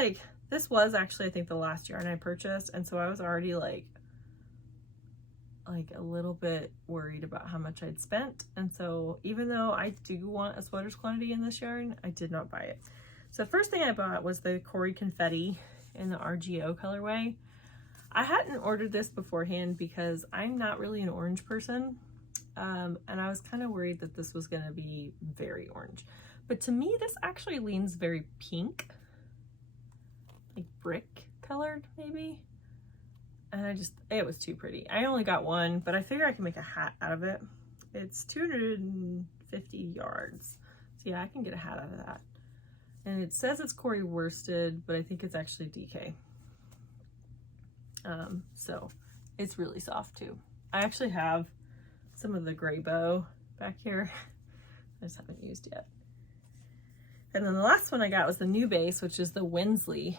actually, I think, the last yarn I purchased. And so I was already like a little bit worried about how much I'd spent. And so even though I do want a sweater's quantity in this yarn, I did not buy it. So the first thing I bought was the Cory Confetti in the RGO colorway. I hadn't ordered this beforehand because I'm not really an orange person. And I was kind of worried that this was going to be very orange. But to me, this actually leans very pink, like brick colored maybe. And it was too pretty. I only got one, but I figure I can make a hat out of it. It's 250 yards. So yeah, I can get a hat out of that. And it says it's Cory worsted, but I think it's actually DK. So it's really soft too. I actually have some of the gray bow back here. I just haven't used yet. And then the last one I got was the new base, which is the Winsley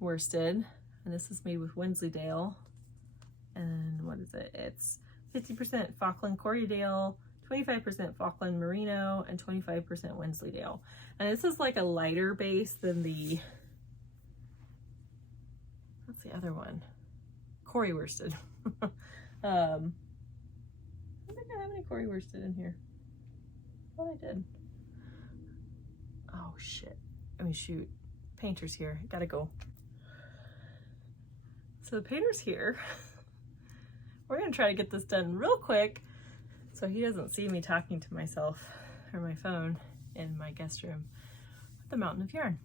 worsted. And this is made with Wensleydale. And what is it? It's 50% Falkland Corriedale, 25% Falkland Merino, and 25% Wensleydale. And this is like a lighter base than the, what's the other one? Cory worsted. I don't think I have any Cory worsted in here. Well, I did. Oh shit. I mean, shoot. Painter's here. Gotta go. So the painter's here. We're gonna try to get this done real quick so he doesn't see me talking to myself or my phone in my guest room with the mountain of yarn.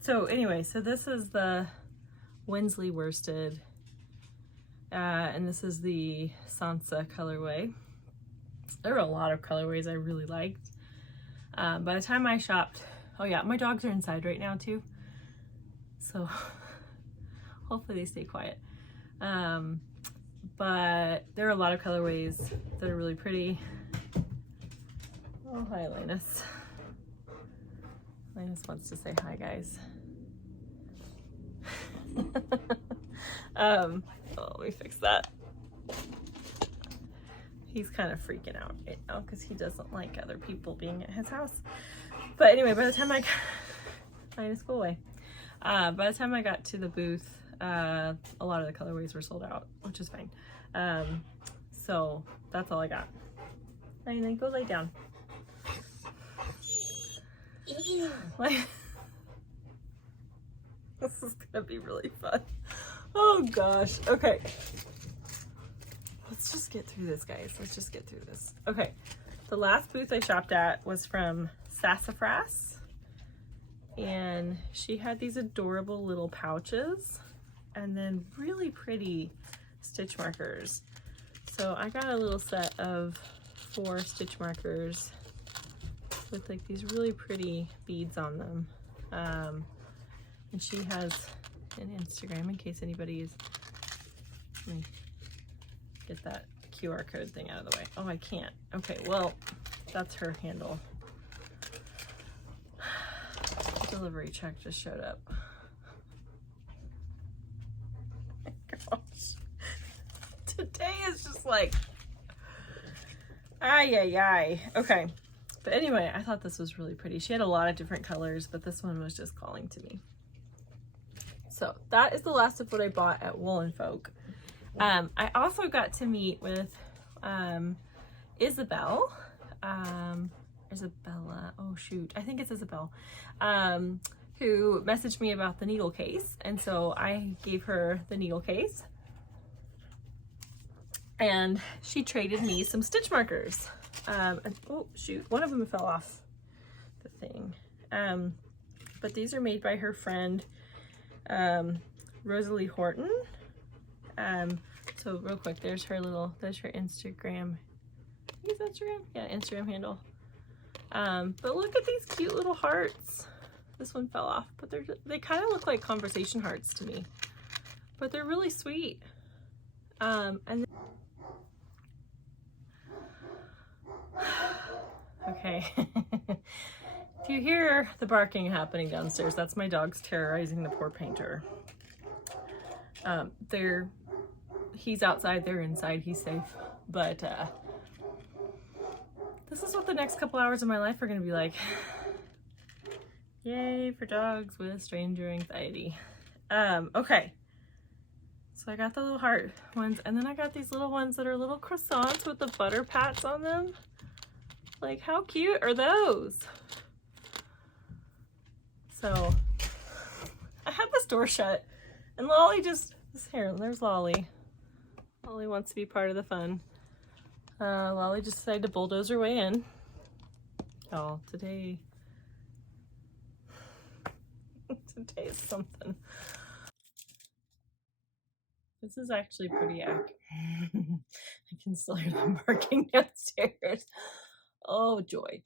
So anyway, so this is the Winsley worsted, and this is the Sansa colorway. There were a lot of colorways I really liked. By the time I shopped, oh yeah, my dogs are inside right now too, so hopefully they stay quiet. But there are a lot of colorways that are really pretty. Oh, hi, Linus. Linus wants to say hi, guys. Oh, let me fix that. He's kind of freaking out right now because he doesn't like other people being at his house. But anyway, by the time I got, Linus, go away. By the time I got to the booth, a lot of the colorways were sold out, which is fine. So that's all I got. And then go lay down. Like, this is gonna be really fun. Oh gosh. Okay. Let's just get through this, guys. Let's just get through this. Okay. The last booth I shopped at was from Sassafras. And she had these adorable little pouches and then really pretty stitch markers. So I got a little set of 4 stitch markers with like these really pretty beads on them. And she has an Instagram in case anybody is, let me get that QR code thing out of the way. Oh, I can't. Okay, well, that's her handle. Delivery check just showed up. Oh my gosh. Today is just like, ay, ay, ay. Okay. But anyway, I thought this was really pretty. She had a lot of different colors, but this one was just calling to me. So that is the last of what I bought at Wool & Folk. I also got to meet with Isabel. Isabella, oh shoot, I think it's Isabel, who messaged me about the needle case. And so I gave her the needle case. And she traded me some stitch markers. And, oh shoot, one of them fell off the thing. But these are made by her friend, Rosalie Horton. So real quick, there's her Instagram. Use Instagram? Yeah, Instagram handle. But look at these cute little hearts. This one fell off, but they kind of look like conversation hearts to me, but they're really sweet. And okay? If you hear the barking happening downstairs, that's my dogs terrorizing the poor painter. He's outside, they're inside, he's safe. But this is what the next couple hours of my life are gonna be like. Yay for dogs with stranger anxiety. Okay. So I got the little heart ones, and then I got these little ones that are little croissants with the butter pats on them. Like, how cute are those? So I had this door shut, and Lolly just, here, there's Lolly. Lolly wants to be part of the fun. Lolly just decided to bulldoze her way in. Oh, today is something. This is actually pretty accurate. I can still hear them barking downstairs. Oh, joy.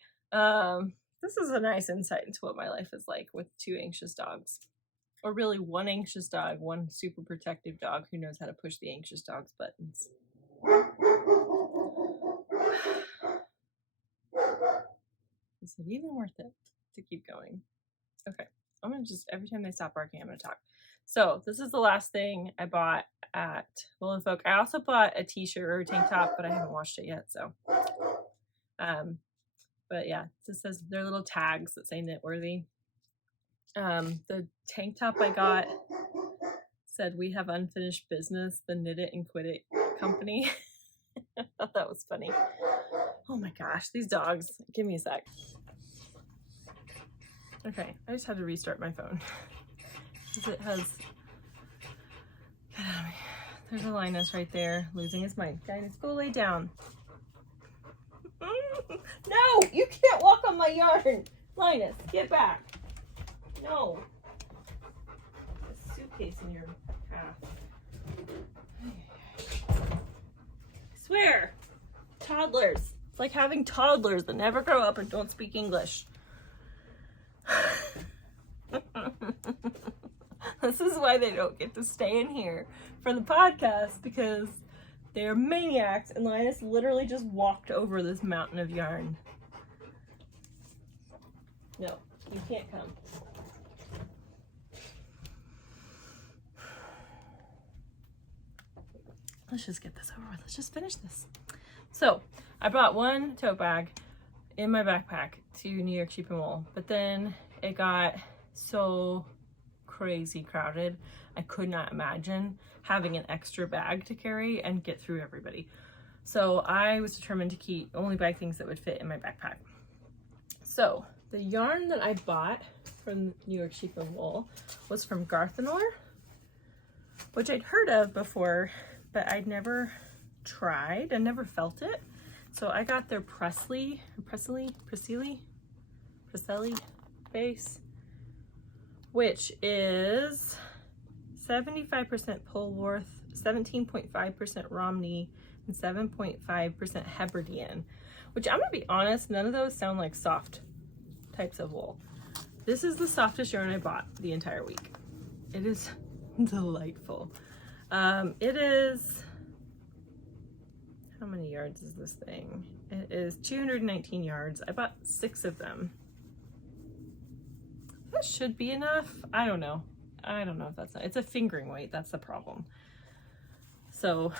This is a nice insight into what my life is like with 2 anxious dogs. Or really 1 anxious dog, 1 super protective dog who knows how to push the anxious dog's buttons. Is it even worth it to keep going? Okay, I'm gonna just, every time they stop barking, I'm gonna talk. So this is the last thing I bought at Wool & Folk. I also bought a t-shirt or a tank top, but I haven't washed it yet, so. But yeah, this says they're little tags that say knitworthy. The tank top I got said, "We have unfinished business, the Knit It and Quit It company." I thought that was funny. Oh my gosh, these dogs. Give me a sec. Okay, I just had to restart my phone. Because it has... There's a Linus right there, losing his mind. Linus, go lay down. No, you can't walk on my yarn. Linus, get back. No. A suitcase in your path. I swear. Toddlers. It's like having toddlers that never grow up and don't speak English. This is why they don't get to stay in here for the podcast, because they're maniacs, and Linus literally just walked over this mountain of yarn. No, you can't come. Let's just get this over with. Let's just finish this. So I brought 1 tote bag in my backpack to New York Sheep and Wool, but then it got so crazy crowded. I could not imagine having an extra bag to carry and get through everybody. So I was determined to only buy things that would fit in my backpack. So the yarn that I bought from New York Sheep and Wool was from Garthenor, which I'd heard of before, but I'd never tried and never felt it. So I got their Presley base, which is 75% Polwarth, 17.5% Romney, and 7.5% Hebridean, which I'm gonna be honest, none of those sound like soft types of wool. This is the softest yarn I bought the entire week. It is delightful. It is, how many yards is this thing? It is 219 yards. I bought 6 of them. That should be enough. I don't know if that's not, it's a fingering weight, that's the problem. So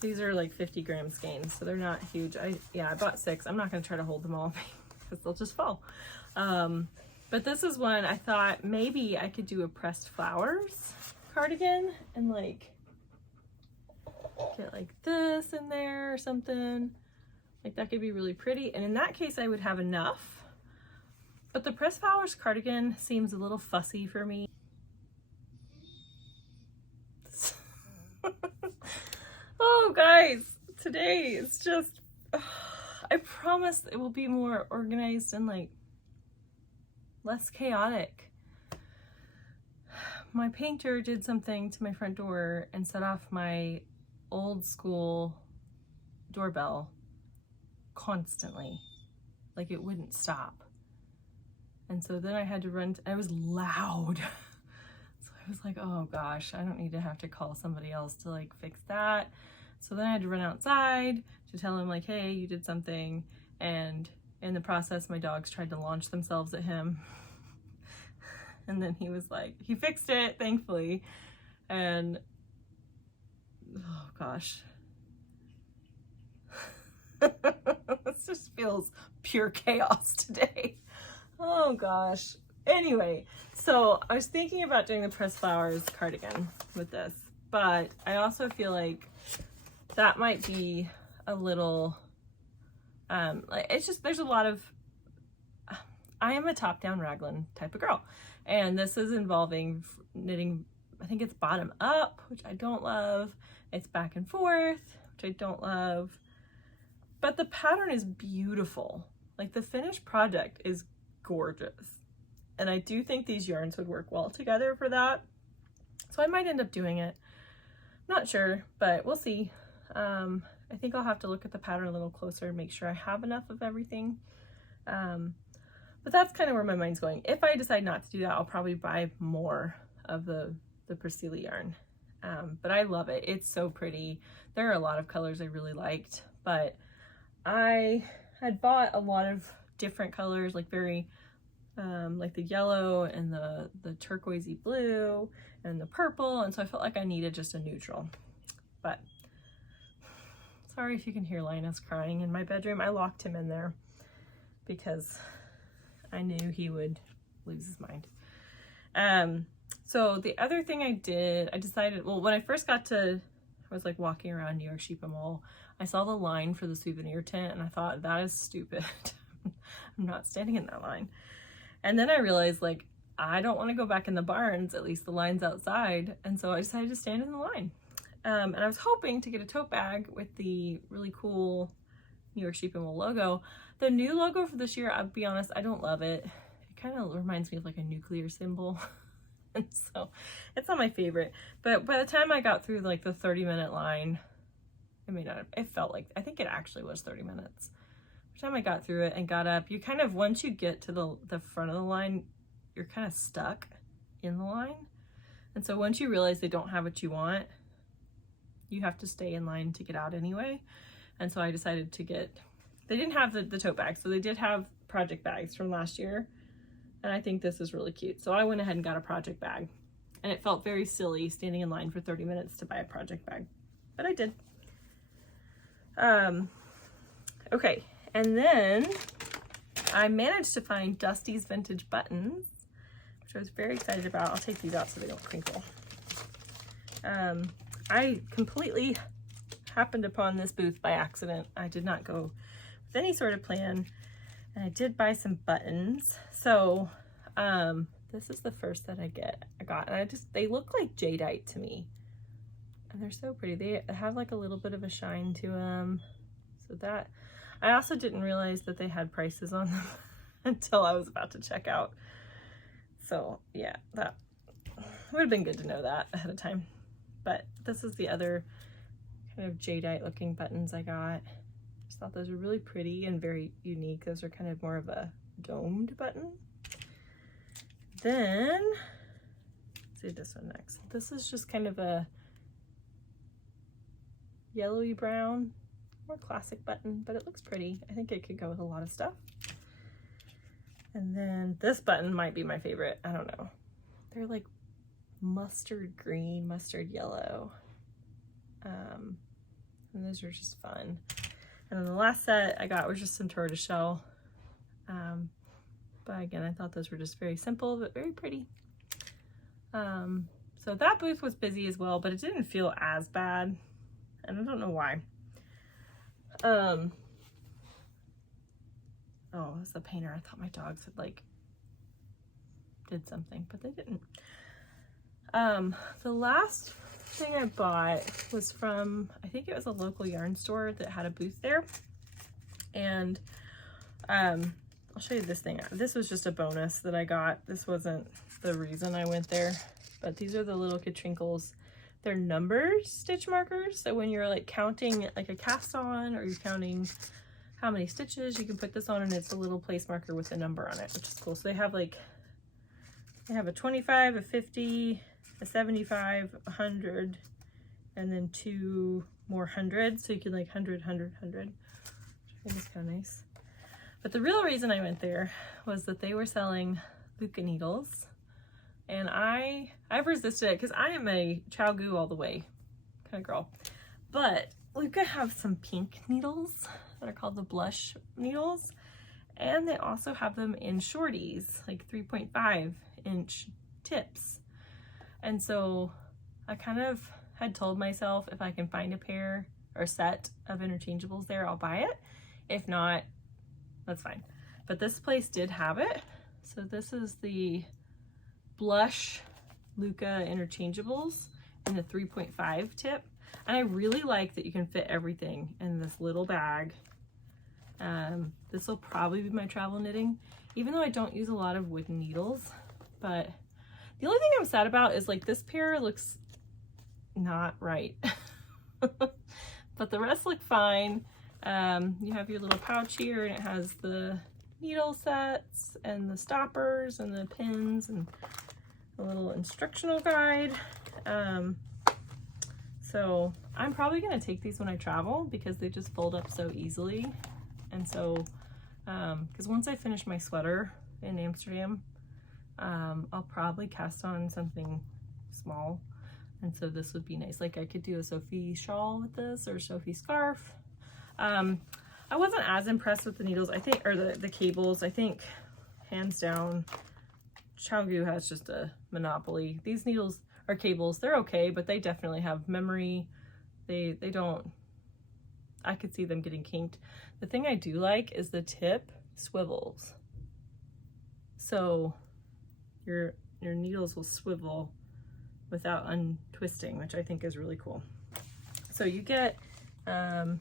these are like 50 gram skeins, so they're not huge. I bought 6. I'm not gonna try to hold them all because they'll just fall. But this is one I thought maybe I could do a pressed flowers cardigan and like get like this in there or something. Like that could be really pretty. And in that case, I would have enough. But the pressed flowers cardigan seems a little fussy for me. Oh, guys, today is just, I promise it will be more organized and like less chaotic. My painter did something to my front door and set off my old school doorbell constantly. Like it wouldn't stop. And so then I had to run, it was loud. So I was like, oh gosh, I don't need to have to call somebody else to like fix that. So then I had to run outside to tell him like, hey, you did something. And in the process, my dogs tried to launch themselves at him. And then he was like, he fixed it, thankfully. And, oh gosh. This just feels pure chaos today. Oh gosh. Anyway, so I was thinking about doing the pressed flowers cardigan with this, but I also feel like that might be a little, like, it's just, there's a lot of, I am a top-down raglan type of girl, and this is involving knitting, I think it's bottom up, which I don't love. It's back and forth, which I don't love, but the pattern is beautiful. Like, the finished project is gorgeous. And I do think these yarns would work well together for that. So I might end up doing it. Not sure, but we'll see. I think I'll have to look at the pattern a little closer and make sure I have enough of everything. But that's kind of where my mind's going. If I decide not to do that, I'll probably buy more of the Priscilla yarn. But I love it. It's so pretty. There are a lot of colors I really liked, but I had bought a lot of different colors, like very like the yellow and the turquoisey blue and the purple, and so I felt like I needed just a neutral. But sorry if you can hear Linus crying in my bedroom. I locked him in there because I knew he would lose his mind. So the other thing I did, I decided, well, when I first got to, I was like walking around New York Sheep and Wool, I saw the line for the souvenir tent and I thought, that is stupid. I'm not standing in that line. And then I realized, like, I don't want to go back in the barns, at least the line's outside. And so I decided to stand in the line. And I was hoping to get a tote bag with the really cool New York Sheep and Wool logo. The new logo for this year, I'll be honest, I don't love it. It kind of reminds me of like a nuclear symbol. And so it's not my favorite. But by the time I got through like the 30-minute line, it may not have, it felt like, I think it actually was 30 minutes. Time I got through it and got up, you kind of, once you get to the front of the line, you're kind of stuck in the line. And so once you realize they don't have what you want, you have to stay in line to get out anyway. And so I decided to get, they didn't have the tote bag, so they did have project bags from last year. And I think this is really cute. So I went ahead and got a project bag. And it felt very silly standing in line for 30 minutes to buy a project bag, but I did. Okay. And then I managed to find Dusty's Vintage Buttons, which I was very excited about. I'll take these out so they don't crinkle. I completely happened upon this booth by accident. I did not go with any sort of plan, and I did buy some buttons. So this is the first that I got, and they look like jadeite to me, and they're so pretty. They have like a little bit of a shine to them, so that. I also didn't realize that they had prices on them until I was about to check out. So yeah, that would have been good to know that ahead of time. But this is the other kind of jadeite looking buttons I got. Just thought those were really pretty and very unique. Those are kind of more of a domed button. Then, let's do this one next. This is just kind of a yellowy brown, more classic button, but it looks pretty. I think it could go with a lot of stuff. And then this button might be my favorite. I don't know. They're like mustard green, mustard yellow. And those are just fun. And then the last set I got was just some tortoiseshell. But again, I thought those were just very simple, but very pretty. So that booth was busy as well, but it didn't feel as bad. And I don't know why. Oh, it was the painter. I thought my dogs had like did something, but they didn't. The last thing I bought was from, I think it was a local yarn store that had a booth there. And I'll show you this thing. This was just a bonus that I got. This wasn't the reason I went there, but these are the little Catrinkles. They're number stitch markers. So when you're like counting like a cast on, or you're counting how many stitches, you can put this on and it's a little place marker with a number on it, which is cool. So they have like, they have a 25, a 50, a 75, 100, and then 2 more hundreds. So you can like 100, 100, 100, which I think is kind of nice. But the real reason I went there was that they were selling Luca needles, and I've resisted it because I am a Chow Goo all the way kind of girl. But Luca have some pink needles that are called the blush needles, and they also have them in shorties, like 3.5-inch tips. And so I kind of had told myself if I can find a pair or set of interchangeables there, I'll buy it. If not, that's fine. But this place did have it. So this is the blush Luca interchangeables in the 3.5 tip. And I really like that you can fit everything in this little bag. This will probably be my travel knitting, even though I don't use a lot of wooden needles. But the only thing I'm sad about is like this pair looks not right. But the rest look fine. You have your little pouch here, and it has the needle sets and the stoppers and the pins and a little instructional guide. So I'm probably gonna take these when I travel because they just fold up so easily. And so, because once I finish my sweater in Amsterdam, I'll probably cast on something small. And so this would be nice. Like I could do a Sophie shawl with this or Sophie scarf. I wasn't as impressed with the needles, I think, or the cables. I think hands down, Chow Goo has just a monopoly. These needles or cables, they're okay, but they definitely have memory. They don't, I could see them getting kinked. The thing I do like is the tip swivels. So your needles will swivel without untwisting, which I think is really cool. So you get, I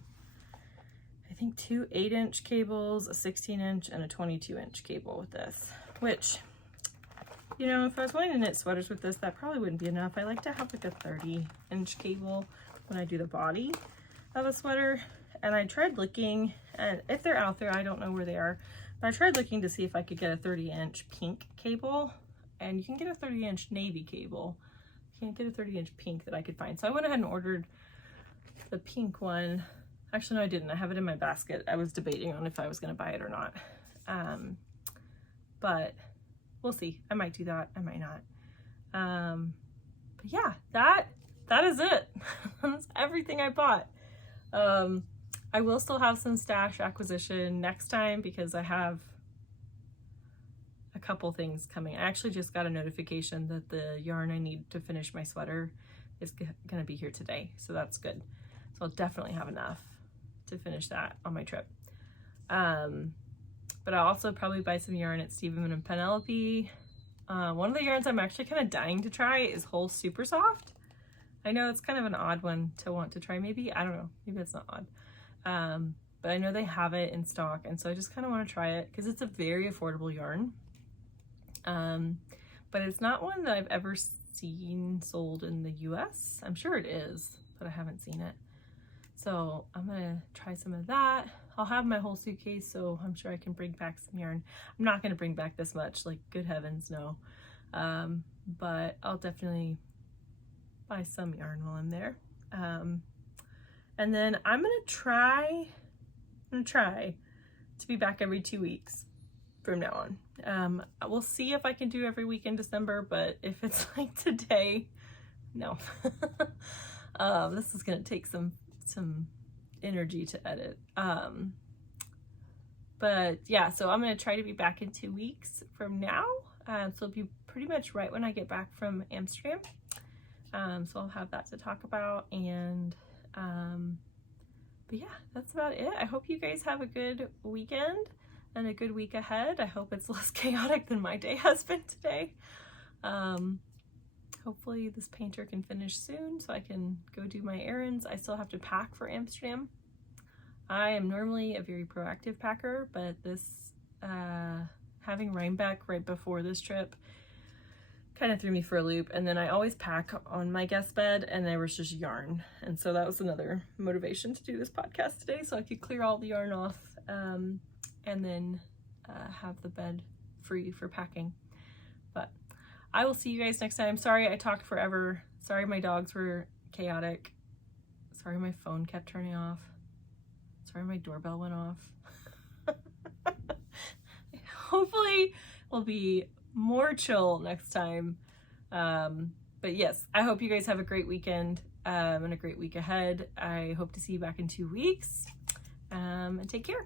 think 2 8-inch cables, a 16-inch, and a 22-inch cable with this, which, you know, if I was wanting to knit sweaters with this, that probably wouldn't be enough. I like to have like a 30-inch cable when I do the body of a sweater. And I tried looking, and if they're out there, I don't know where they are, but I tried looking to see if I could get a 30-inch pink cable, and you can get a 30-inch navy cable. You can't get a 30-inch pink that I could find. So I went ahead and ordered the pink one. Actually, no, I didn't. I have it in my basket. I was debating on if I was going to buy it or not. But we'll see. I might do that. I might not. But yeah, that is it. That's everything I bought. I will still have some stash acquisition next time because I have a couple things coming. I actually just got a notification that the yarn I need to finish my sweater is going to be here today. So that's good. So I'll definitely have enough to finish that on my trip. But I'll also probably buy some yarn at Stephen and Penelope. One of the yarns I'm actually kind of dying to try is Whole Super Soft. I know it's kind of an odd one to want to try, maybe. I don't know. Maybe it's not odd. But I know they have it in stock, and so I just kind of want to try it because it's a very affordable yarn. But it's not one that I've ever seen sold in the US. I'm sure it is, but I haven't seen it. So I'm gonna try some of that. I'll have my whole suitcase, so I'm sure I can bring back some yarn. I'm not gonna bring back this much, like good heavens, no. But I'll definitely buy some yarn while I'm there. And then I'm gonna try to be back every 2 weeks from now on. We'll see if I can do every week in December, but if it's like today, no. This is gonna take some energy to edit. But yeah, so I'm gonna try to be back in 2 weeks from now. So it'll be pretty much right when I get back from Amsterdam. So I'll have that to talk about, and but yeah, that's about it. I hope you guys have a good weekend and a good week ahead. I hope it's less chaotic than my day has been today. Hopefully this painter can finish soon so I can go do my errands. I still have to pack for Amsterdam. I am normally a very proactive packer, but this having Rhinebeck right before this trip kind of threw me for a loop. And then I always pack on my guest bed, and there was just yarn. And so that was another motivation to do this podcast today, so I could clear all the yarn off and then have the bed free for packing. But I will see you guys next time. Sorry I talked forever. Sorry my dogs were chaotic. Sorry my phone kept turning off. Sorry my doorbell went off. hopefully we'll be more chill next time. But yes, I hope you guys have a great weekend and a great week ahead. I hope to see you back in 2 weeks, and take care.